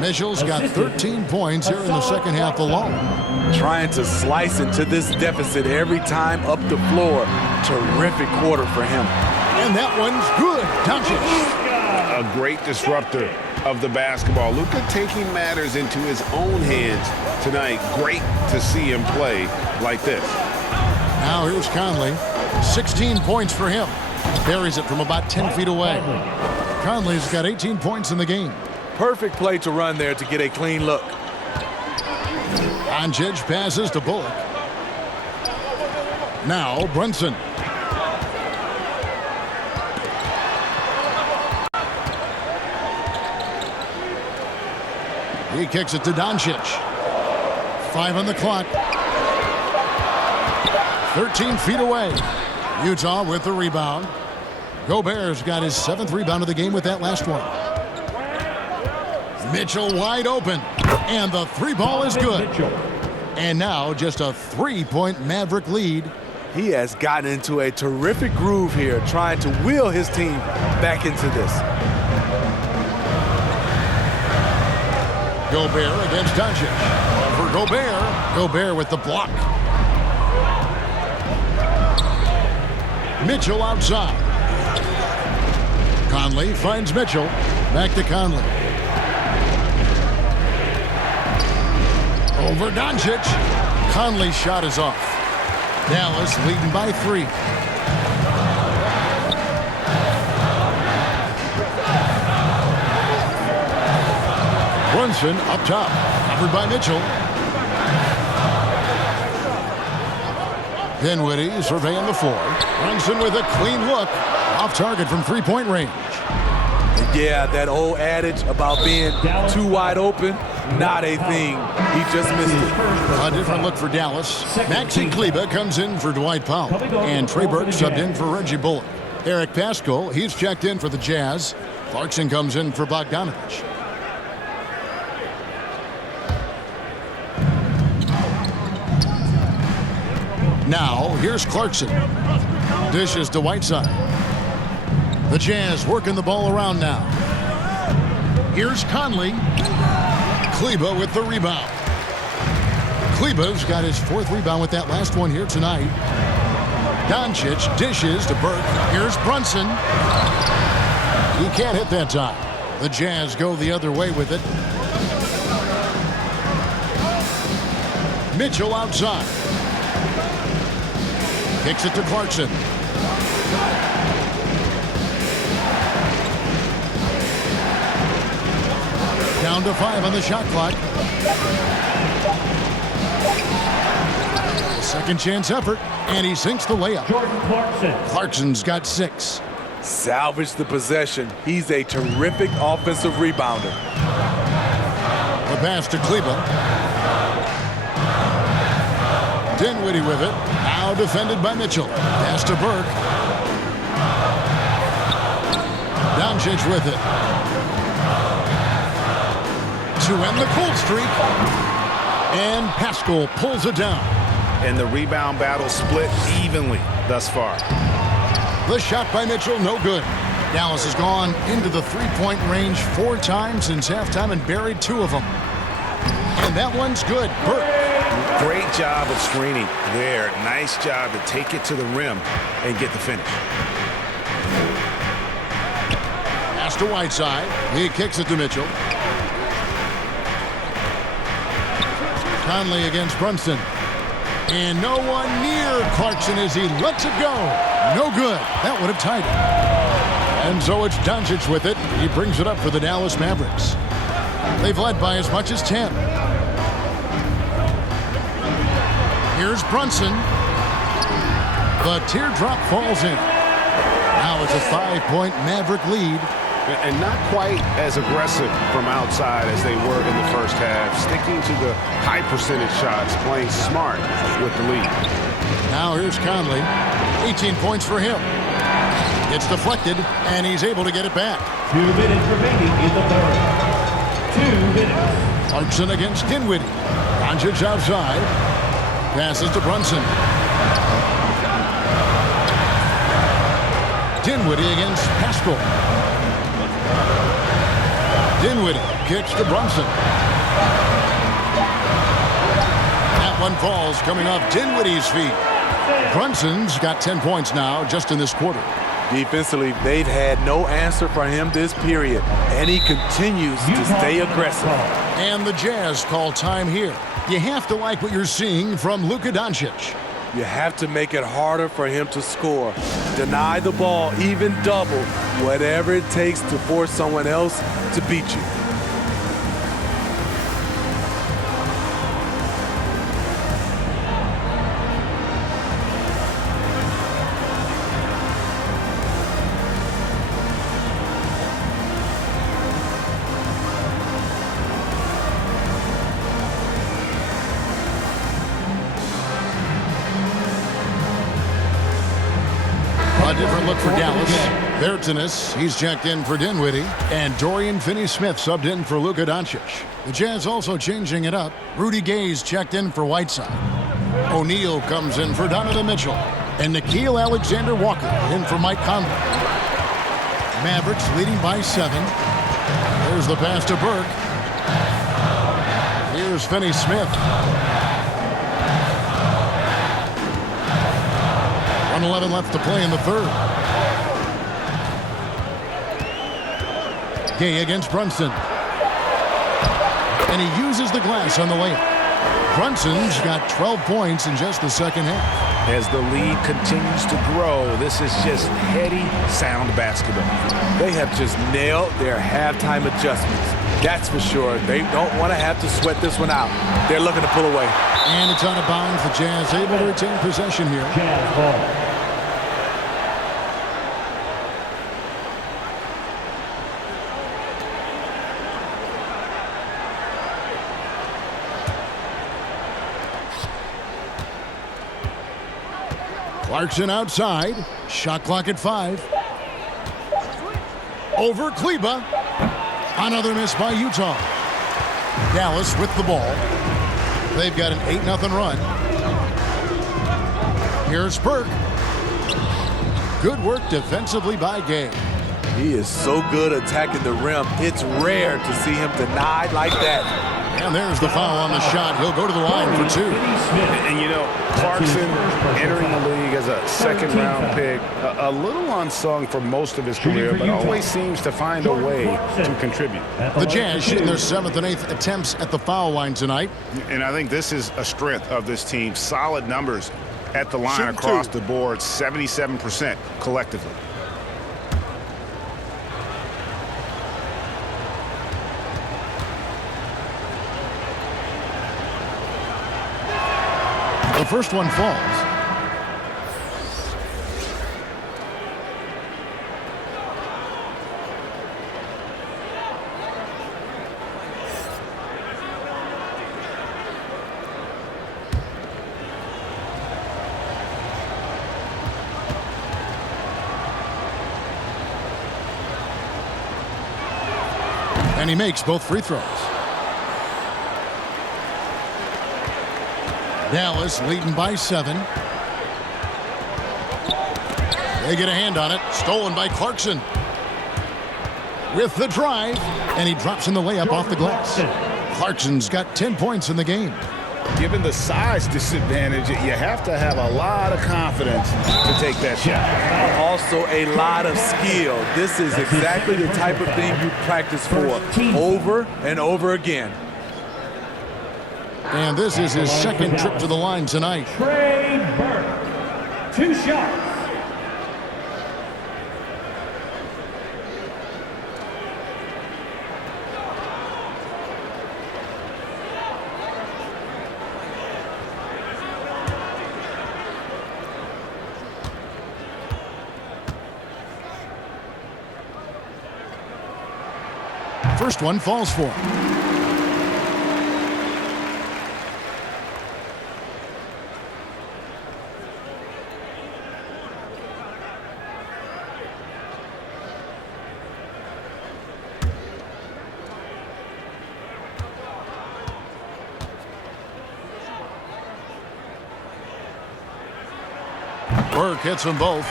Mitchell's got 13 points here in the second half alone. Trying to slice into this deficit every time up the floor. Terrific quarter for him. And that one's good. Doncic. A great disruptor of the basketball. Luka taking matters into his own hands tonight. Great to see him play like this. Now here's Conley. 16 points for him. Buries it from about 10 feet away. Conley's got 18 points in the game. Perfect play to run there to get a clean look. Doncic passes to Bullock. Now Brunson. He kicks it to Doncic. 5 on the clock. 13 feet away. Utah with the rebound. Gobert's got his 7th rebound of the game with that last one. Mitchell wide open. And the 3 ball is good. And now just a 3-point Maverick lead. He has gotten into a terrific groove here, trying to wheel his team back into this. Gobert against Doncic. For Gobert. Gobert with the block. Mitchell outside. Conley finds Mitchell. Back to Conley. Over Doncic. Conley's shot is off. Dallas leading by 3. Brunson up top. Covered by Mitchell. Dinwiddie surveying the floor. Brunson with a clean look. Off target from 3-point range. Yeah, that old adage about being too wide open, not a thing. He just missed it. A different look for Dallas. Maxi Kleber comes in for Dwight Powell. And Trey Burke subbed in for Reggie Bullock. Eric Pascal, he's checked in for the Jazz. Clarkson comes in for Bogdanovich. Now, here's Clarkson. Dishes to Whiteside. The Jazz working the ball around now. Here's Conley. Kleber with the rebound. Kleber's got his 4th rebound with that last one here tonight. Doncic dishes to Burke. Here's Brunson. He can't hit that time. The Jazz go the other way with it. Mitchell outside. Kicks it to Clarkson. Down to 5 on the shot clock. Second chance effort, and he sinks the layup. Jordan Clarkson. Clarkson's got 6. Salvage the possession. He's a terrific offensive rebounder. The pass to Kleber. Dinwiddie with it. Now defended by Mitchell. Pass to Burke. Doncic with it. To end the cold streak. And Pascal pulls it down. And the rebound battle split evenly thus far. The shot by Mitchell, no good. Dallas has gone into the 3-point range 4 times since halftime and buried 2 of them. And that one's good. Burke. Great job of screening there. Nice job to take it to the rim and get the finish. Pass to Whiteside. He kicks it to Mitchell. Conley against Brunson. And no one near Clarkson as he lets it go. No good. That would have tied it. And so it's Doncic with it. He brings it up for the Dallas Mavericks. They've led by as much as 10. Here's Brunson. The teardrop falls in. Now it's a 5-point Maverick lead. And not quite as aggressive from outside as they were in the first half. Sticking to the high percentage shots, playing smart with the lead. Now here's Conley. 18 points for him. It's deflected, and he's able to get it back. 2 minutes remaining in the third. 2 minutes. Clarkson against Dinwiddie. Doncic outside. Passes to Brunson. Dinwiddie against Pascal. Dinwiddie kicks to Brunson. That one falls coming off Dinwiddie's feet. Brunson's got 10 points now just in this quarter. Defensively, they've had no answer for him this period, and he continues to stay aggressive. And the Jazz call time here. You have to like what you're seeing from Luka Doncic. You have to make it harder for him to score. Deny the ball, even double, whatever it takes to force someone else to beat you. A different look for Dallas. Bertanis, he's checked in for Dinwiddie. And Dorian Finney-Smith subbed in for Luka Doncic. The Jazz also changing it up. Rudy Gay's checked in for Whiteside. O'Neal comes in for Donovan Mitchell. And Nickeil Alexander-Walker in for Mike Conley. Mavericks leading by 7. There's the pass to Burke. Here's Finney-Smith. 1:11 left to play in the third. Gay against Brunson. And he uses the glass on the layup. Brunson's got 12 points in just the second half. As the lead continues to grow, this is just heady, sound basketball. They have just nailed their halftime adjustments. That's for sure. They don't want to have to sweat this one out. They're looking to pull away. And it's out of bounds. The Jazz able to retain possession here. Jazz ball. Clarkson outside. Shot clock at 5. Over Kleba. Another miss by Utah. Dallas with the ball. They've got an 8-0 run. Here's Burke. Good work defensively by Gay. He is so good attacking the rim. It's rare to see him denied like that. And there's the foul on the shot. He'll go to the line for 2. And you know, Clarkson entering the league as a second-round pick, a little unsung for most of his career, but always seems to find a way to contribute. The Jazz shooting their 7th and 8th attempts at the foul line tonight. And I think this is a strength of this team. Solid numbers at the line across the board, 77% collectively. The first one falls. And he makes both free throws. Dallas leading by 7. They get a hand on it. Stolen by Clarkson. With the drive. And he drops in the layup off the glass. Clarkson's got 10 points in the game. Given the size disadvantage, you have to have a lot of confidence to take that shot. Also a lot of skill. This is exactly the type of thing you practice for over and over again. And this is his second trip to the line tonight. Trey Burke. 2 shots. first one falls for him. Burke hits them both.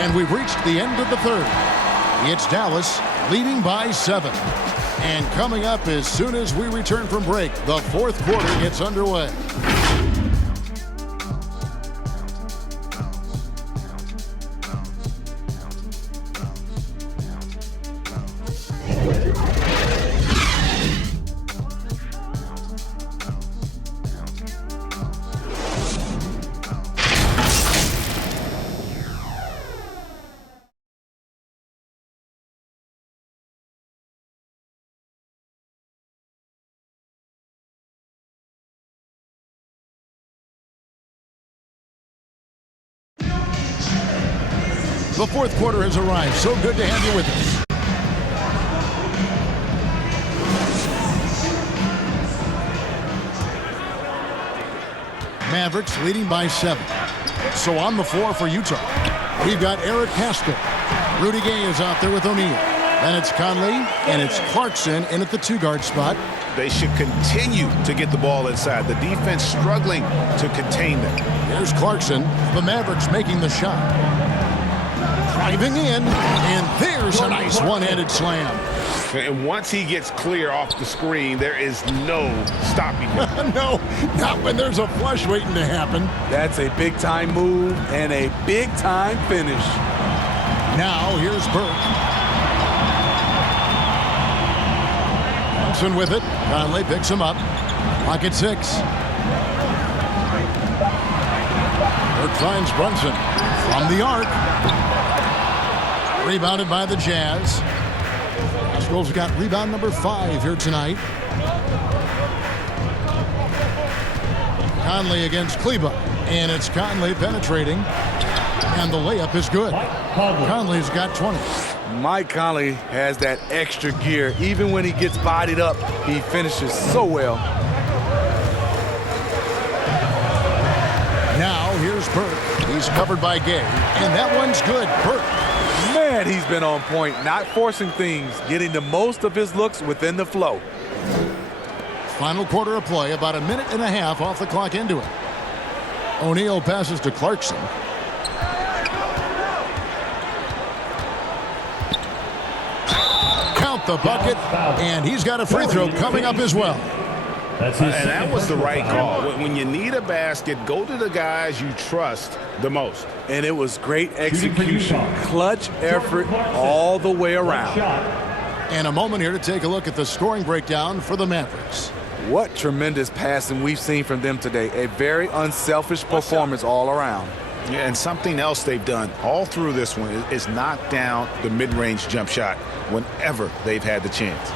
And we've reached the end of the third. It's Dallas leading by 7. And coming up as soon as we return from break, the fourth quarter gets underway. The fourth quarter has arrived. So good to have you with us. Mavericks leading by 7. So on the floor for Utah, we've got Eric Pascal. Rudy Gay is out there with O'Neal. Then it's Conley, and it's Clarkson in at the 2-guard spot. They should continue to get the ball inside. The defense struggling to contain them. Here's Clarkson. The Mavericks making the shot. Driving in, and there's a nice one-handed slam. And once he gets clear off the screen, there is no stopping him. No, not when there's a flush waiting to happen. That's a big-time move and a big-time finish. Now here's Burke. Thompson with it. Conley picks him up. Clock at 6. Burke finds Brunson from the arc. Rebounded by the Jazz. Pascal's got rebound number 5 here tonight. Conley against Kleba. And it's Conley penetrating. And the layup is good. Conley's got 20. Mike Conley has that extra gear. Even when he gets bodied up, he finishes so well. Now here's Burke. He's covered by Gay. And that one's good. Burke. Man, he's been on point, not forcing things, getting the most of his looks within the flow. Final quarter of play, about a minute and a half off the clock into it. O'Neal passes to Clarkson. Count the bucket, and he's got a free throw coming up as well. And that was the right call. When you need a basket, go to the guys you trust the most. And it was great execution, clutch effort all the way around. And a moment here to take a look at the scoring breakdown for the Mavericks. What tremendous passing we've seen from them today. A very unselfish performance all around. Yeah, and something else they've done all through this one is knock down the mid-range jump shot whenever they've had the chance.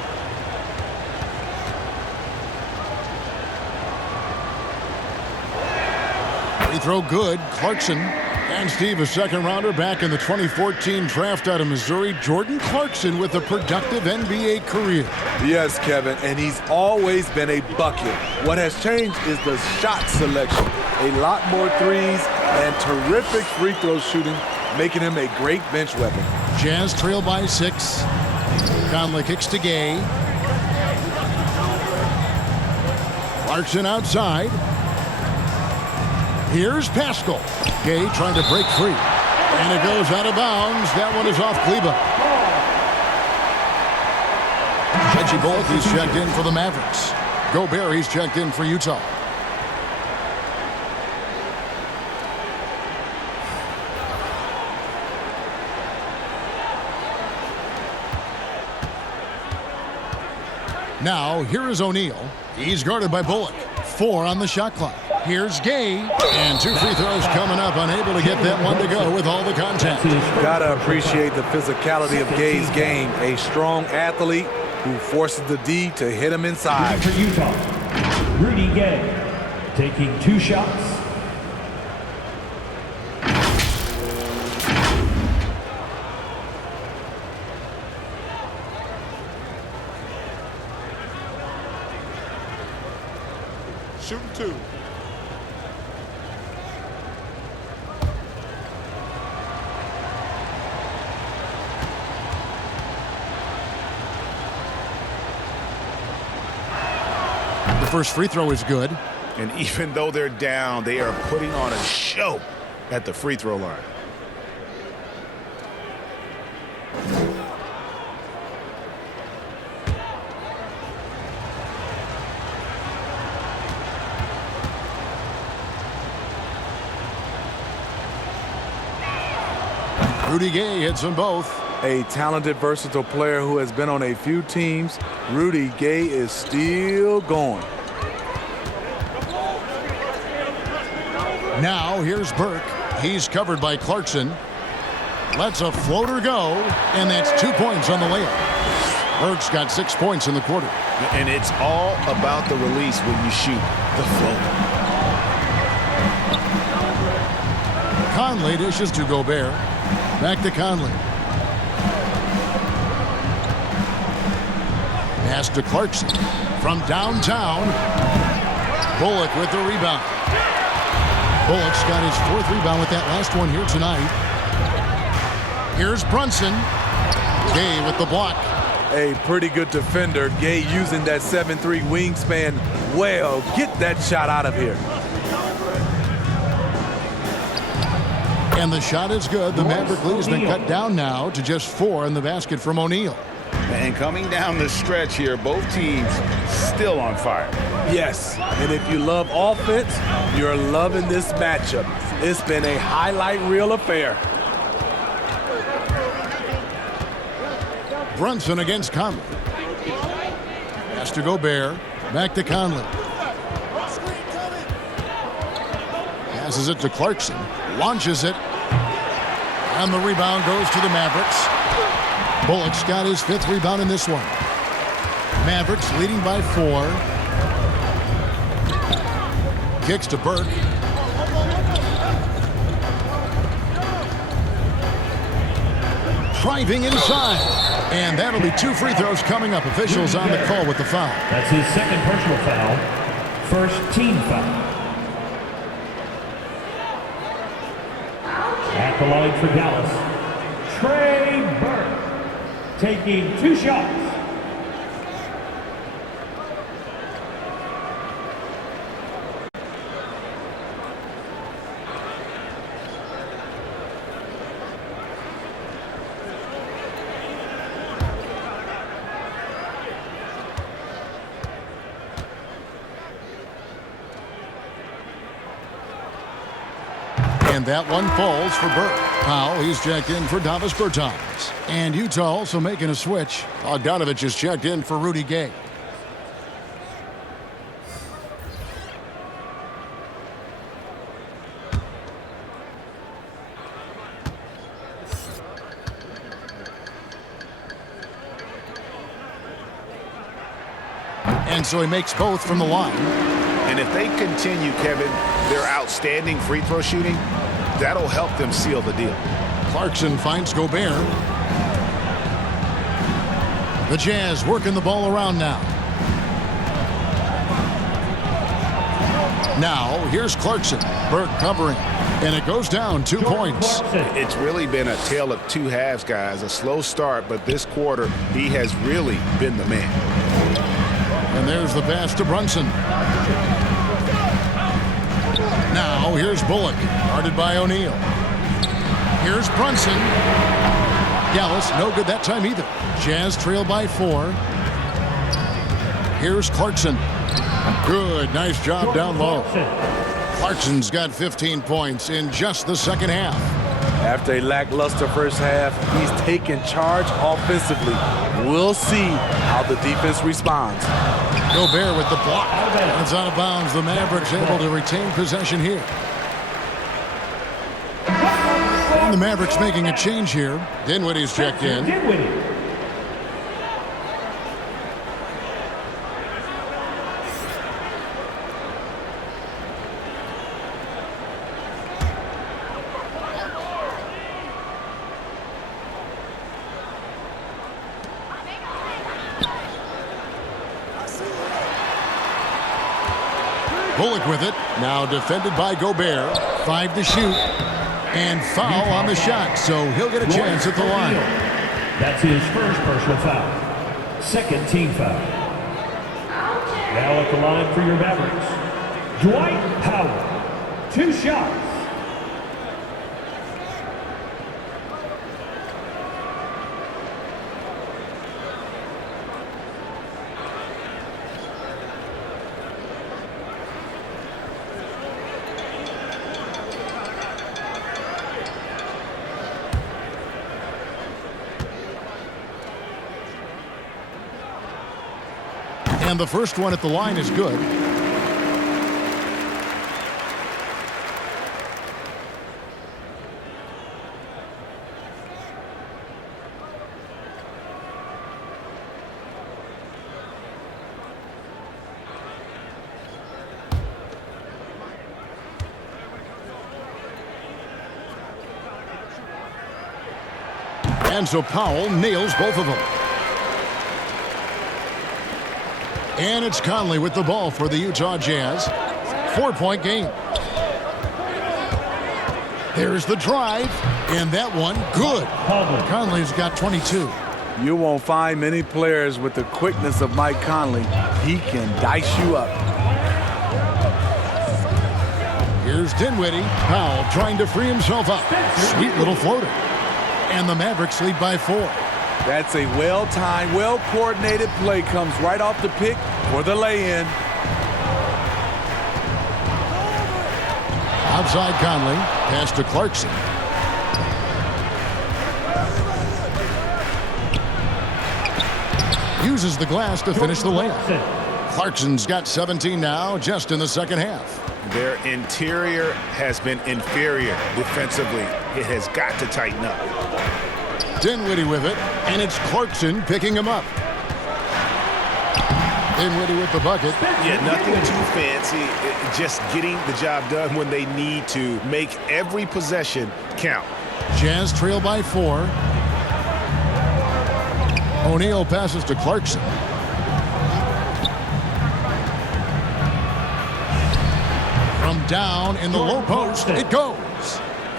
Free throw good. Clarkson. And Steve, a second-rounder back in the 2014 draft out of Missouri. Jordan Clarkson with a productive NBA career. Yes, Kevin, and he's always been a bucket. What has changed is the shot selection. A lot more threes and terrific free throw shooting, making him a great bench weapon. Jazz trail by 6. Conley kicks to Gay. Clarkson outside. Here's Pascal. Gay trying to break free. And it goes out of bounds. That one is off Kleba. Reggie Bullock, he's checked in for the Mavericks. Gobert, he's checked in for Utah. Now, here is O'Neal. He's guarded by Bullock. 4 on the shot clock. Here's Gay. And 2 free throws coming up. Unable to get that one to go with all the contact. Gotta appreciate the physicality of Gay's game. A strong athlete who forces the D to hit him inside. For Utah, Rudy Gay taking 2 shots. Shooting 2. The first free throw is good. And even though they're down, they are putting on a show at the free throw line. Rudy Gay hits them both. A talented, versatile player who has been on a few teams. Rudy Gay is still going. Now here's Burke. He's covered by Clarkson. Lets a floater go, and that's 2 points on the layup. Burke's got 6 points in the quarter. And it's all about the release when you shoot the floater. Conley dishes to Gobert. Back to Conley. Pass to Clarkson. From downtown. Bullock with the rebound. Bullock's got his 4th rebound with that last one here tonight. Here's Brunson. Gay with the block. A pretty good defender. Gay using that 7'3" wingspan well. Get that shot out of here. And the shot is good. The Maverick lead has been cut down now to just 4 in the basket from O'Neal. And coming down the stretch here, both teams still on fire. Yes, and if you love offense, you're loving this matchup. It's been a highlight reel affair. Brunson against Conley. Pass to Gobert. Back to Conley. Passes it to Clarkson. Launches it. And the rebound goes to the Mavericks. Bullock's got his 5th rebound in this one. Mavericks leading by 4. Kicks to Burke. Driving inside. And that'll be 2 free throws coming up. Officials on the call with the foul. That's his 2nd personal foul. First team foul. At the line for Dallas, Trey Burke taking 2 shots. And that one falls for Burke. Powell, he's checked in for Davis Bertans. And Utah also making a switch. Bogdanovich is checked in for Rudy Gay. And so he makes both from the line. And if they continue, Kevin, their outstanding free throw shooting, that'll help them seal the deal. Clarkson finds Gobert. The Jazz working the ball around now. Now, here's Clarkson. Burke covering. And it goes down 2 points. It's really been a tale of 2 halves, guys. A slow start, but this quarter, he has really been the man. And there's the pass to Brunson. Now, here's Bullock, guarded by O'Neal. Here's Brunson. Dallas, no good that time either. Jazz trail by 4. Here's Clarkson. Good, nice job down low. Clarkson's got 15 points in just the second half. After a lackluster first half, he's taken charge offensively. We'll see how the defense responds. Gobert with the block. It's out of bounds. The Mavericks able to retain possession here. And the Mavericks making a change here. Dinwiddie's checked in. Bullock with it. Now defended by Gobert. 5 to shoot. And foul on the shot, so he'll get a chance at the line. That's his first personal foul. Second team foul. Now at the line for your Mavericks, Dwight Powell. 2 shots. And the first one at the line is good. And so Powell nails both of them. And it's Conley with the ball for the Utah Jazz. 4-point game. There's the drive. And that one, good. Conley's got 22. You won't find many players with the quickness of Mike Conley. He can dice you up. Here's Dinwiddie. Powell trying to free himself up. Sweet little floater. And the Mavericks lead by 4. That's a well-timed, well-coordinated play. Comes right off the pick for the lay-in. Outside Conley. Pass to Clarkson. Uses the glass to finish the layup. Clarkson's got 17 now, just in the second half. Their interior has been inferior defensively. It has got to tighten up. Dinwiddie with it, and it's Clarkson picking him up. Dinwiddie with the bucket. Yeah, nothing too fancy. Just getting the job done when they need to. Make every possession count. Jazz trail by 4. O'Neal passes to Clarkson. From down in the low post, it goes.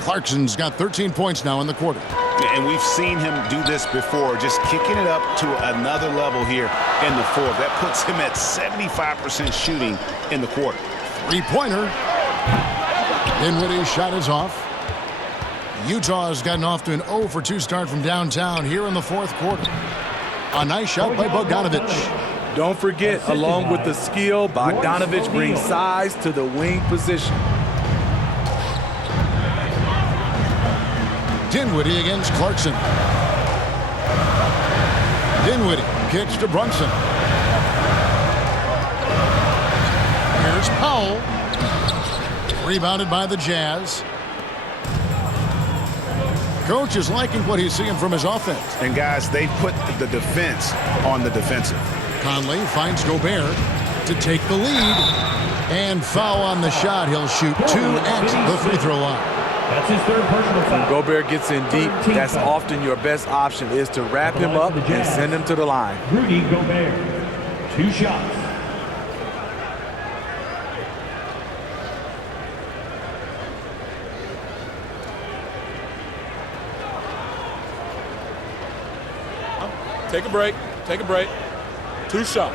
Clarkson's got 13 points now in the quarter. And we've seen him do this before, just kicking it up to another level here in the fourth. That puts him at 75% shooting in the quarter. 3-pointer. Dinwiddie's shot is off. Utah has gotten off to an 0 for 2 start from downtown here in the fourth quarter. A nice shot by Bogdanovich. Don't forget, along with the skill, Bogdanovich brings size to the wing position. Dinwiddie against Clarkson. Dinwiddie kicks to Brunson. Here's Powell. Rebounded by the Jazz. Coach is liking what he's seeing from his offense. And guys, they put the defense on the defensive. Conley finds Gobert to take the lead. And foul on the shot. He'll shoot 2 at the free throw line. That's his third personal foul. When Gobert gets in deep, that's often your best option, is to wrap him up and send him to the line. Rudy Gobert, 2 shots. Take a break. Take a break. 2 shots.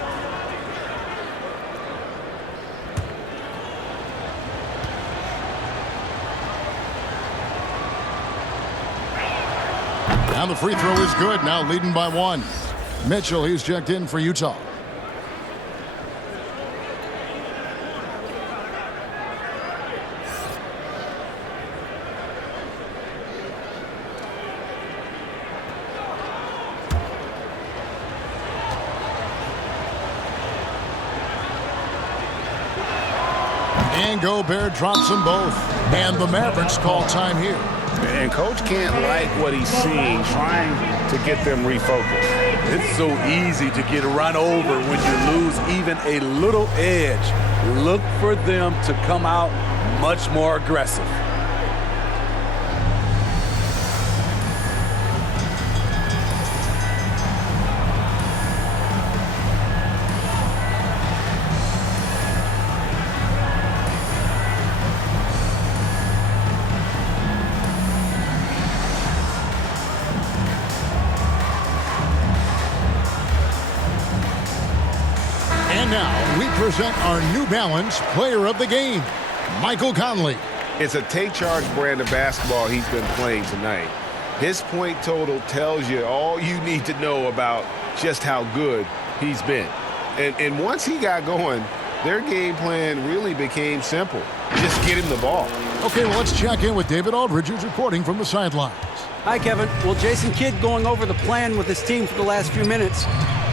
Now the free throw is good. Now leading by 1. Mitchell, he's checked in for Utah. And Gobert drops them both. And the Mavericks call time here. And Coach can't like what he's seeing, trying to get them refocused. It's so easy to get run over when you lose even a little edge. Look for them to come out much more aggressive. Now we present our New Balance Player of the Game, Michael Conley. It's a take-charge brand of basketball he's been playing tonight. His point total tells you all you need to know about just how good he's been. And once he got going, their game plan really became simple. Just get him the ball. Okay, well, let's check in with David Aldridge, who's reporting from the sidelines. Hi, Kevin. Well, Jason Kidd going over the plan with his team for the last few minutes,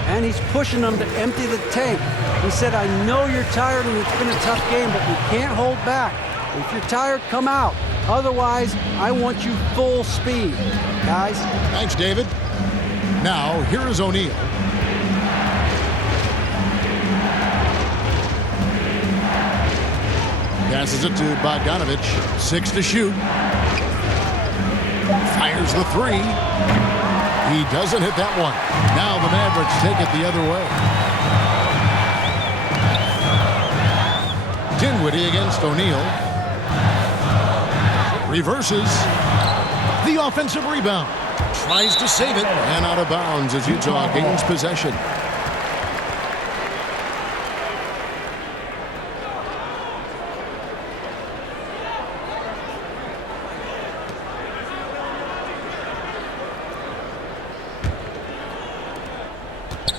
and he's pushing them to empty the tank. He said, I know you're tired and it's been a tough game, but we can't hold back. If you're tired, come out. Otherwise, I want you full speed. Guys? Thanks, David. Now, here is O'Neal. Passes it to Bogdanovich. 6 to shoot. Fires the 3. He doesn't hit that one. Now the Mavericks take it the other way. Dinwiddie against O'Neal. Reverses. The offensive rebound. Tries to save it. And out of bounds as Utah gains possession.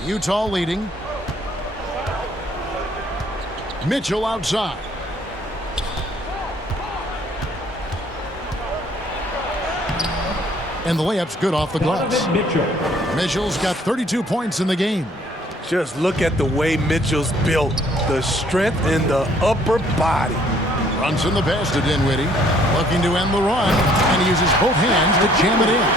Utah leading. Mitchell outside. And the layup's good off the glass. Mitchell's got 32 points in the game. Just look at the way Mitchell's built. The strength in the upper body. Runs in the pass to Dinwiddie. Looking to end the run. And he uses both hands to jam it in.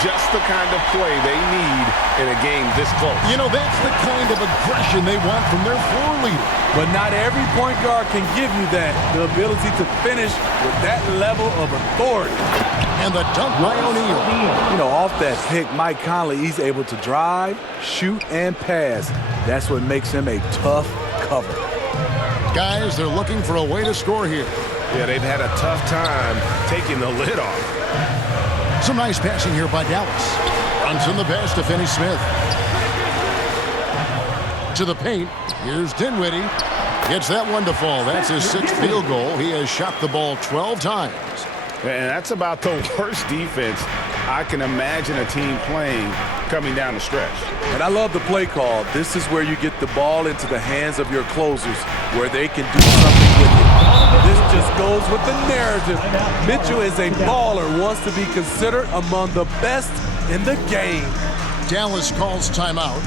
Just the kind of play they need in a game this close. You know, that's the kind of aggression they want from their floor leader. But not every point guard can give you that. The ability to finish with that level of authority. And the dunk by O'Neal. You know, off that pick, Mike Conley, he's able to drive, shoot, and pass. That's what makes him a tough cover. Guys, they're looking for a way to score here. Yeah, they've had a tough time taking the lid off. Some nice passing here by Dallas. Runs in the pass to Finney Smith. To the paint. Here's Dinwiddie. Gets that one to fall. That's his 6th field goal. He has shot the ball 12 times. And that's about the worst defense I can imagine a team playing coming down the stretch. And I love the play call. This is where you get the ball into the hands of your closers, where they can do something with it. This just goes with the narrative. Mitchell is a baller, wants to be considered among the best in the game. Dallas calls timeout.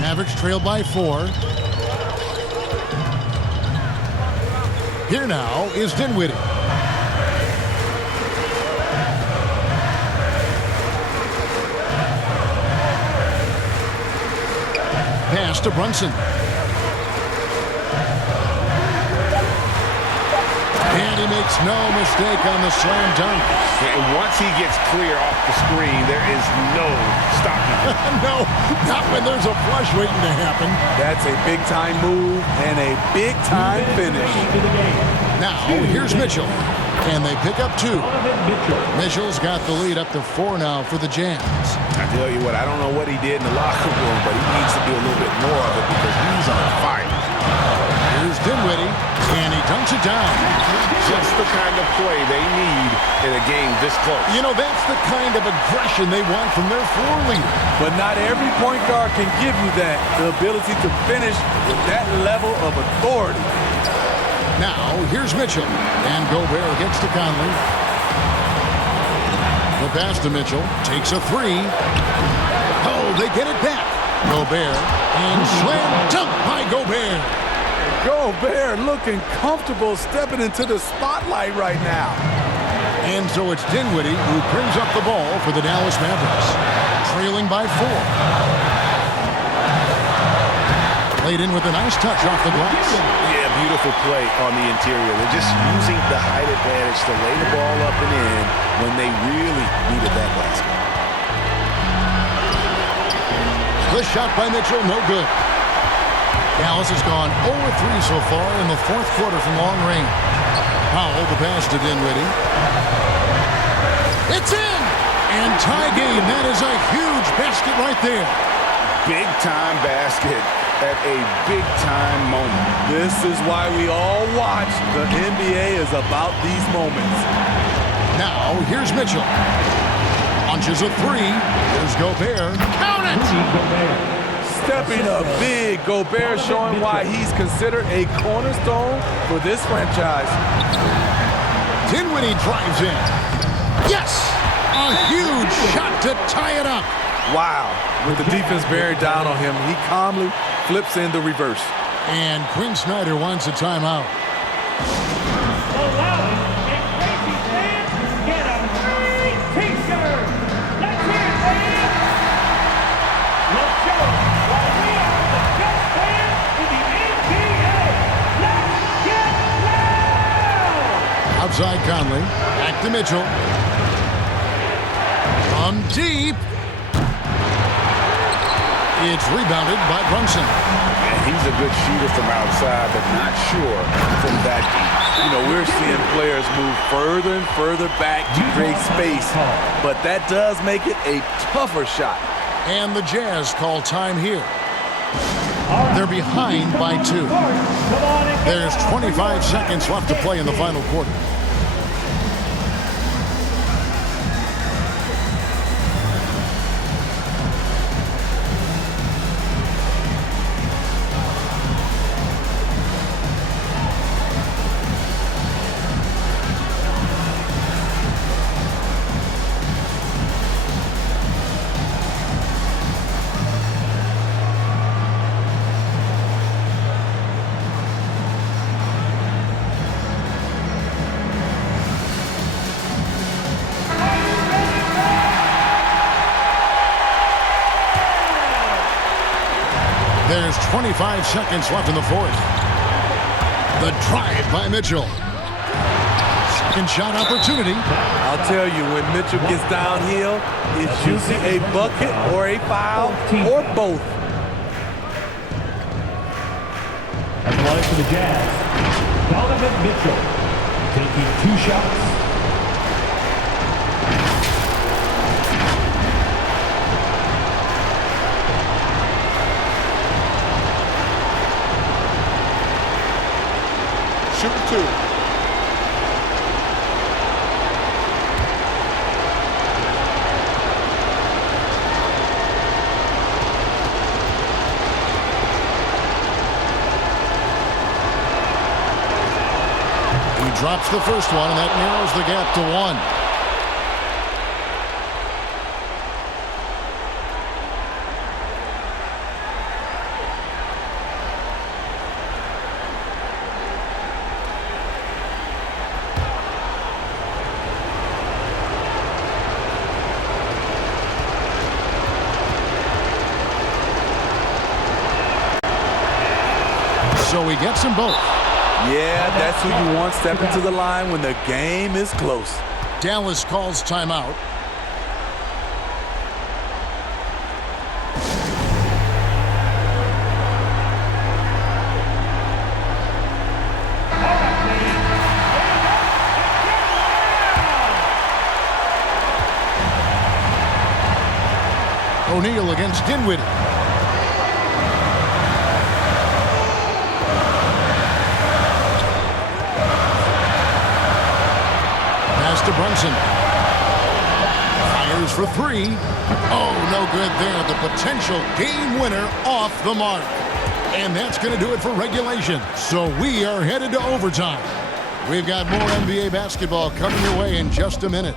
Mavericks trail by 4. Here now is Dinwiddie. Pass to Brunson. And he makes no mistake on the slam dunk. And once he gets clear off the screen, there is no stopping him. No, not when there's a flush waiting to happen. That's a big-time move and a big-time finish. Now, here's Mitchell. And they pick up 2. Mitchell's got the lead up to 4 now for the Jazz. I tell you what, I don't know what he did in the locker room, but he needs to do a little bit more of it because he's on fire. Here's Dinwiddie, and he dunks it down. Just the kind of play they need in a game this close. You know, that's the kind of aggression they want from their floor leader. But not every point guard can give you that, the ability to finish with that level of authority. Now, here's Mitchell, and Gobert gets to Conley. The pass to Mitchell, takes a 3. Oh, they get it back. Gobert, and slam dunk by Gobert. Gobert looking comfortable stepping into the spotlight right now. And so it's Dinwiddie who brings up the ball for the Dallas Mavericks, trailing by 4. Played in with a nice touch off the glass. Yeah, beautiful play on the interior. They're just using the height advantage to lay the ball up and in when they really needed that basket. The shot by Mitchell, no good. Dallas has gone 0-3 so far in the fourth quarter from long range. Powell, the pass to Dinwiddie. It's in! And tie game. That is a huge basket right there. Big-time basket at a big-time moment. This is why we all watch. The NBA is about these moments. Now, here's Mitchell. Launches a 3. Here's Gobert. Count it! Stepping up big, Gobert showing why he's considered a cornerstone for this franchise. Dinwiddie drives in. Yes! A huge shot to tie it up. Wow. With the defense bearing down on him, he calmly flips in the reverse. And Quinn Snyder wants a timeout. Allowing a crazy fan to get a free t-shirt. Let's hear it, fans. Let's show why we are the best fans in the NBA. Let's get loud. Outside Conley. Back to Mitchell. From deep. It's rebounded by Brunson. And he's a good shooter from outside, but not sure from that deep. You know, we're seeing players move further and further back to create space, but that does make it a tougher shot. And the Jazz call time here. They're behind by 2. There's 25 seconds left to play in the final quarter. There's 25 seconds left in the fourth. The drive by Mitchell. Second shot opportunity. I'll tell you, when Mitchell gets downhill, it's usually a bucket or a foul or both. At the line for the Jazz, Donovan Mitchell taking 2 shots. Shooter 2. He drops the first one, and that narrows the gap to 1. So he gets them both. Yeah, that's who you want stepping to the line when the game is close. Dallas calls timeout. O'Neal against Dinwiddie. To Brunson. Fires for 3. Oh, no good there. The potential game winner off the mark. And that's going to do it for regulation. So we are headed to overtime. We've got more NBA basketball coming your way in just a minute.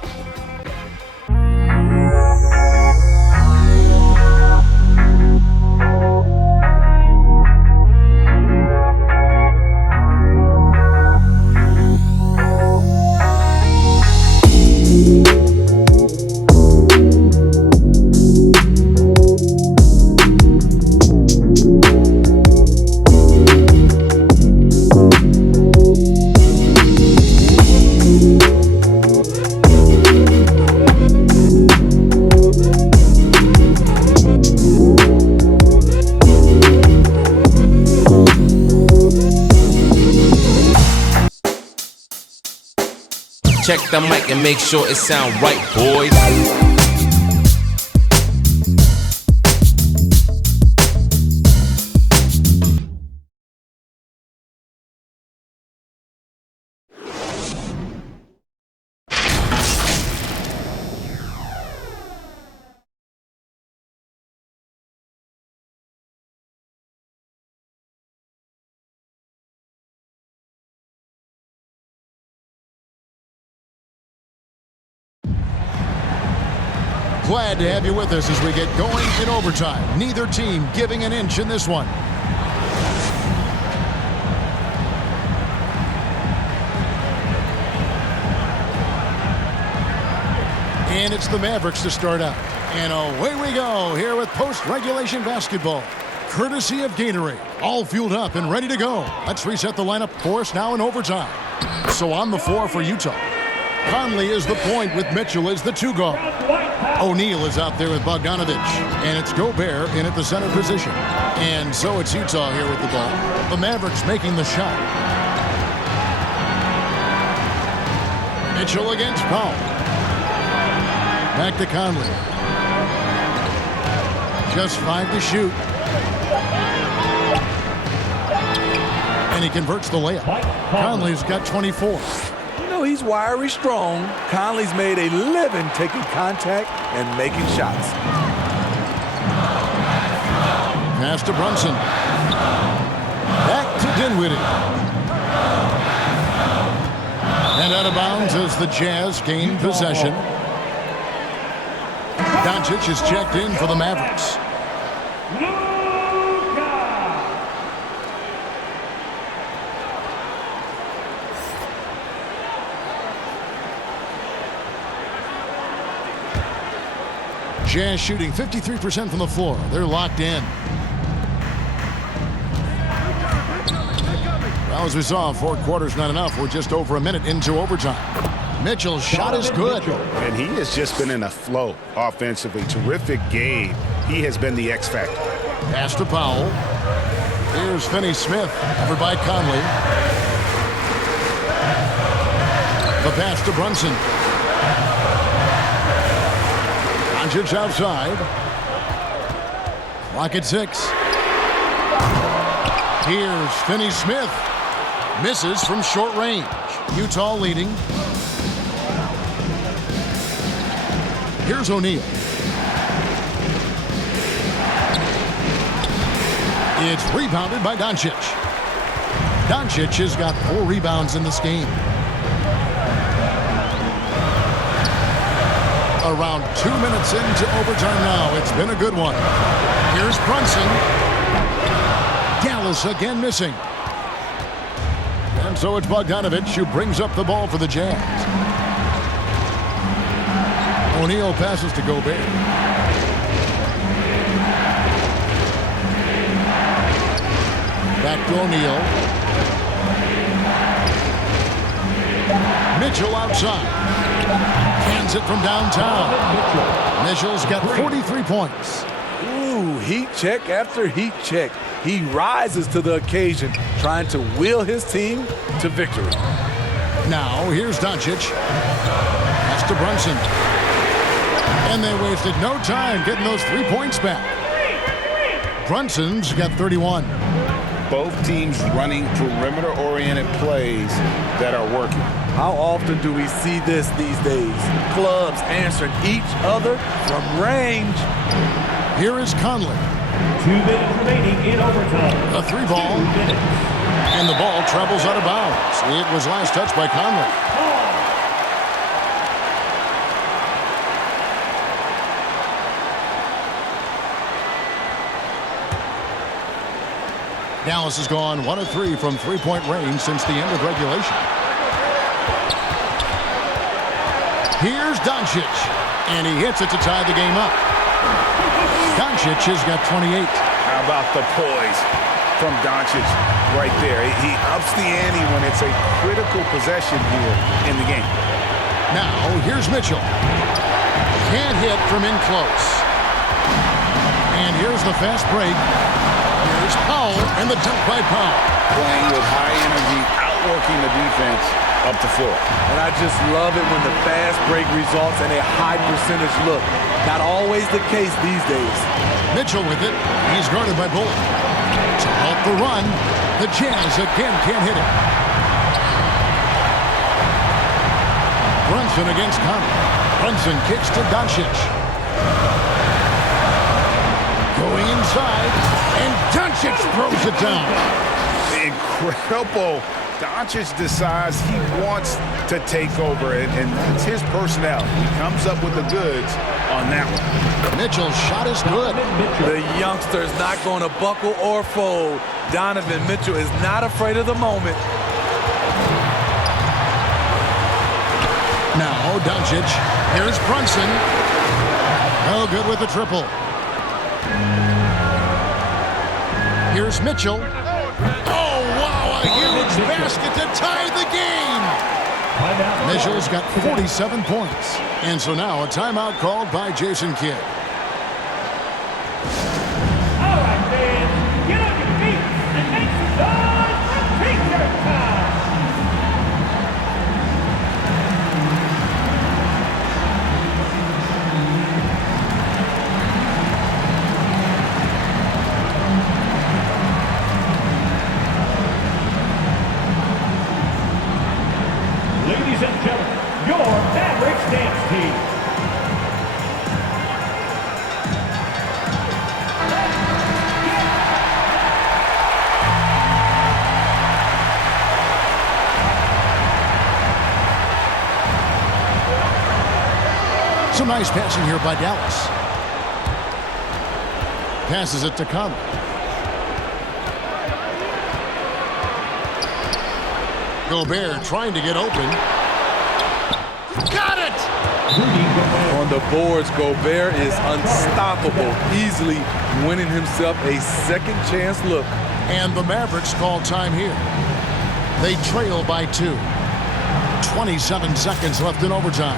check the mic and make sure it sound right, boys. Glad to have you with us as we get going in overtime. Neither team giving an inch in this one. And it's the Mavericks to start out. And away we go here with post-regulation basketball. Courtesy of Gatorade. All fueled up and ready to go. Let's reset the lineup for us now in overtime. So on the floor for Utah. Conley is the point with Mitchell as the 2 guard. O'Neal is out there with Bogdanovich. And it's Gobert in at the center position. And so it's Utah here with the ball. The Mavericks making the shot. Mitchell against Powell. Back to Conley. Just 5 to shoot. And he converts the layup. Conley's got 24. He's wiry strong. Conley's made a living taking contact and making shots. Pass to Brunson. Back to Dinwiddie. And out of bounds as the Jazz gain possession. Doncic is checked in for the Mavericks. Jazz shooting 53% from the floor. They're locked in. Well, as we saw, 4 quarters not enough. We're just over a minute into overtime. Mitchell's shot is good. And he has just been in a flow offensively. Terrific game. He has been the X factor. Pass to Powell. Here's Finney-Smith, covered by Conley. The pass to Brunson. Doncic outside. Clock at 6. Here's Finney-Smith. Misses from short range. Utah leading. Here's O'Neal. It's rebounded by Doncic. Doncic has got 4 rebounds in this game. Around 2 minutes into overtime now. It's been a good one. Here's Brunson. Dallas again missing. And so it's Bogdanovich who brings up the ball for the Jazz. O'Neal passes to Gobert. Back to O'Neal. Mitchell outside. Hands it from downtown. Mitchell's got 43 points. Ooh, heat check after heat check. He rises to the occasion, trying to will his team to victory. Now, here's Doncic. Pass to Brunson. And they wasted no time getting those 3 points back. Brunson's got 31. Both teams running perimeter-oriented plays that are working. How often do we see this these days? Clubs answering each other from range. Here is Conley. 2 minutes remaining in overtime. A 3 ball. And the ball travels out of bounds. It was last touched by Conley. Dallas has gone 1 of 3 from 3-point range since the end of regulation. Here's Doncic. And he hits it to tie the game up. Doncic has got 28. How about the poise from Doncic right there? He ups the ante when it's a critical possession here in the game. Now, here's Mitchell. Can't hit from in close. And here's the fast break. Here's Powell and the dunk by Powell. Playing with high energy, outworking the defense. up the floor. And I just love it when the fast break results in a high percentage look. Not always the case these days. Mitchell with it. He's guarded by Bullock. To halt the run, the Jazz again can't hit it. Brunson against Conley. Brunson kicks to Doncic. Going inside, and Doncic throws it down. Incredible. Doncic decides he wants to take over, and it's his personality. He comes up with the goods on that one. Mitchell's shot is good. The youngster is not going to buckle or fold. Donovan Mitchell is not afraid of the moment. Now Doncic. Here's Brunson. No good with the triple. Here's Mitchell. Oh, wow, a huge basket to tie the game. Mitchell's got 47 points. And so now a timeout called by Jason Kidd. All right, fans, get on your feet and make some noise for T-shirt time. Ladies and gentlemen, your Mavericks dance team. Some nice passing here by Dallas. Passes it to Conley. Gobert trying to get open. Got it! On the boards, Gobert is unstoppable, easily winning himself a second chance look. And the Mavericks call time here. They trail by 2. 27 seconds left in overtime.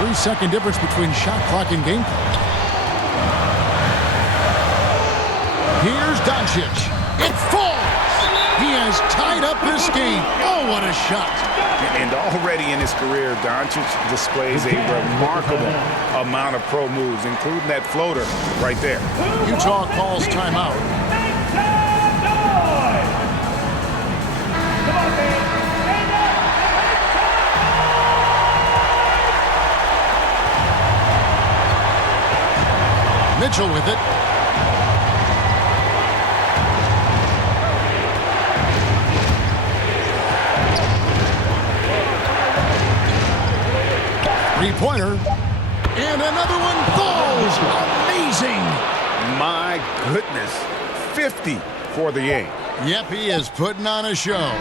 Three-second difference between shot clock and game clock. Here's Doncic. It falls. He has tied up this game. Oh, what a shot. And already in his career, Doncic displays a remarkable amount of pro moves, including that floater right there. Utah calls timeout. Mitchell with it. Three-pointer. And another one falls. Amazing. My goodness. 50 for the game. Yep, he is putting on a show.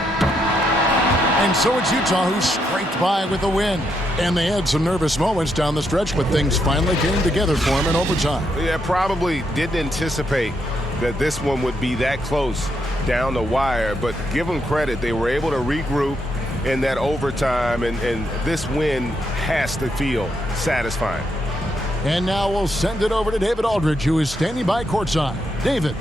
And so it's Utah who scraped by with a win. And they had some nervous moments down the stretch, but things finally came together for them in overtime. Yeah, probably didn't anticipate that this one would be that close down the wire, but give them credit. They were able to regroup in that overtime, and this win has to feel satisfying. And now we'll send it over to David Aldridge, who is standing by courtside. David.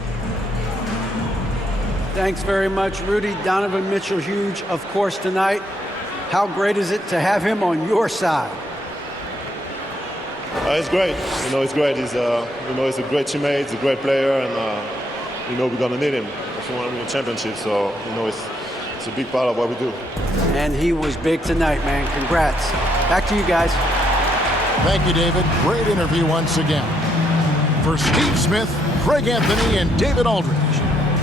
Thanks very much, Rudy. Donovan Mitchell, huge, of course, tonight. How great is it to have him on your side? It's great. It's great. He's he's a great teammate. He's a great player, and we're gonna need him if we want to win a championship. So it's a big part of what we do. And he was big tonight, man. Congrats. Back to you guys. Thank you, David. Great interview once again. For Steve Smith, Craig Anthony, and David Aldridge,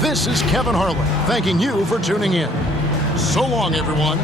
this is Kevin Harlan thanking you for tuning in. So long, everyone.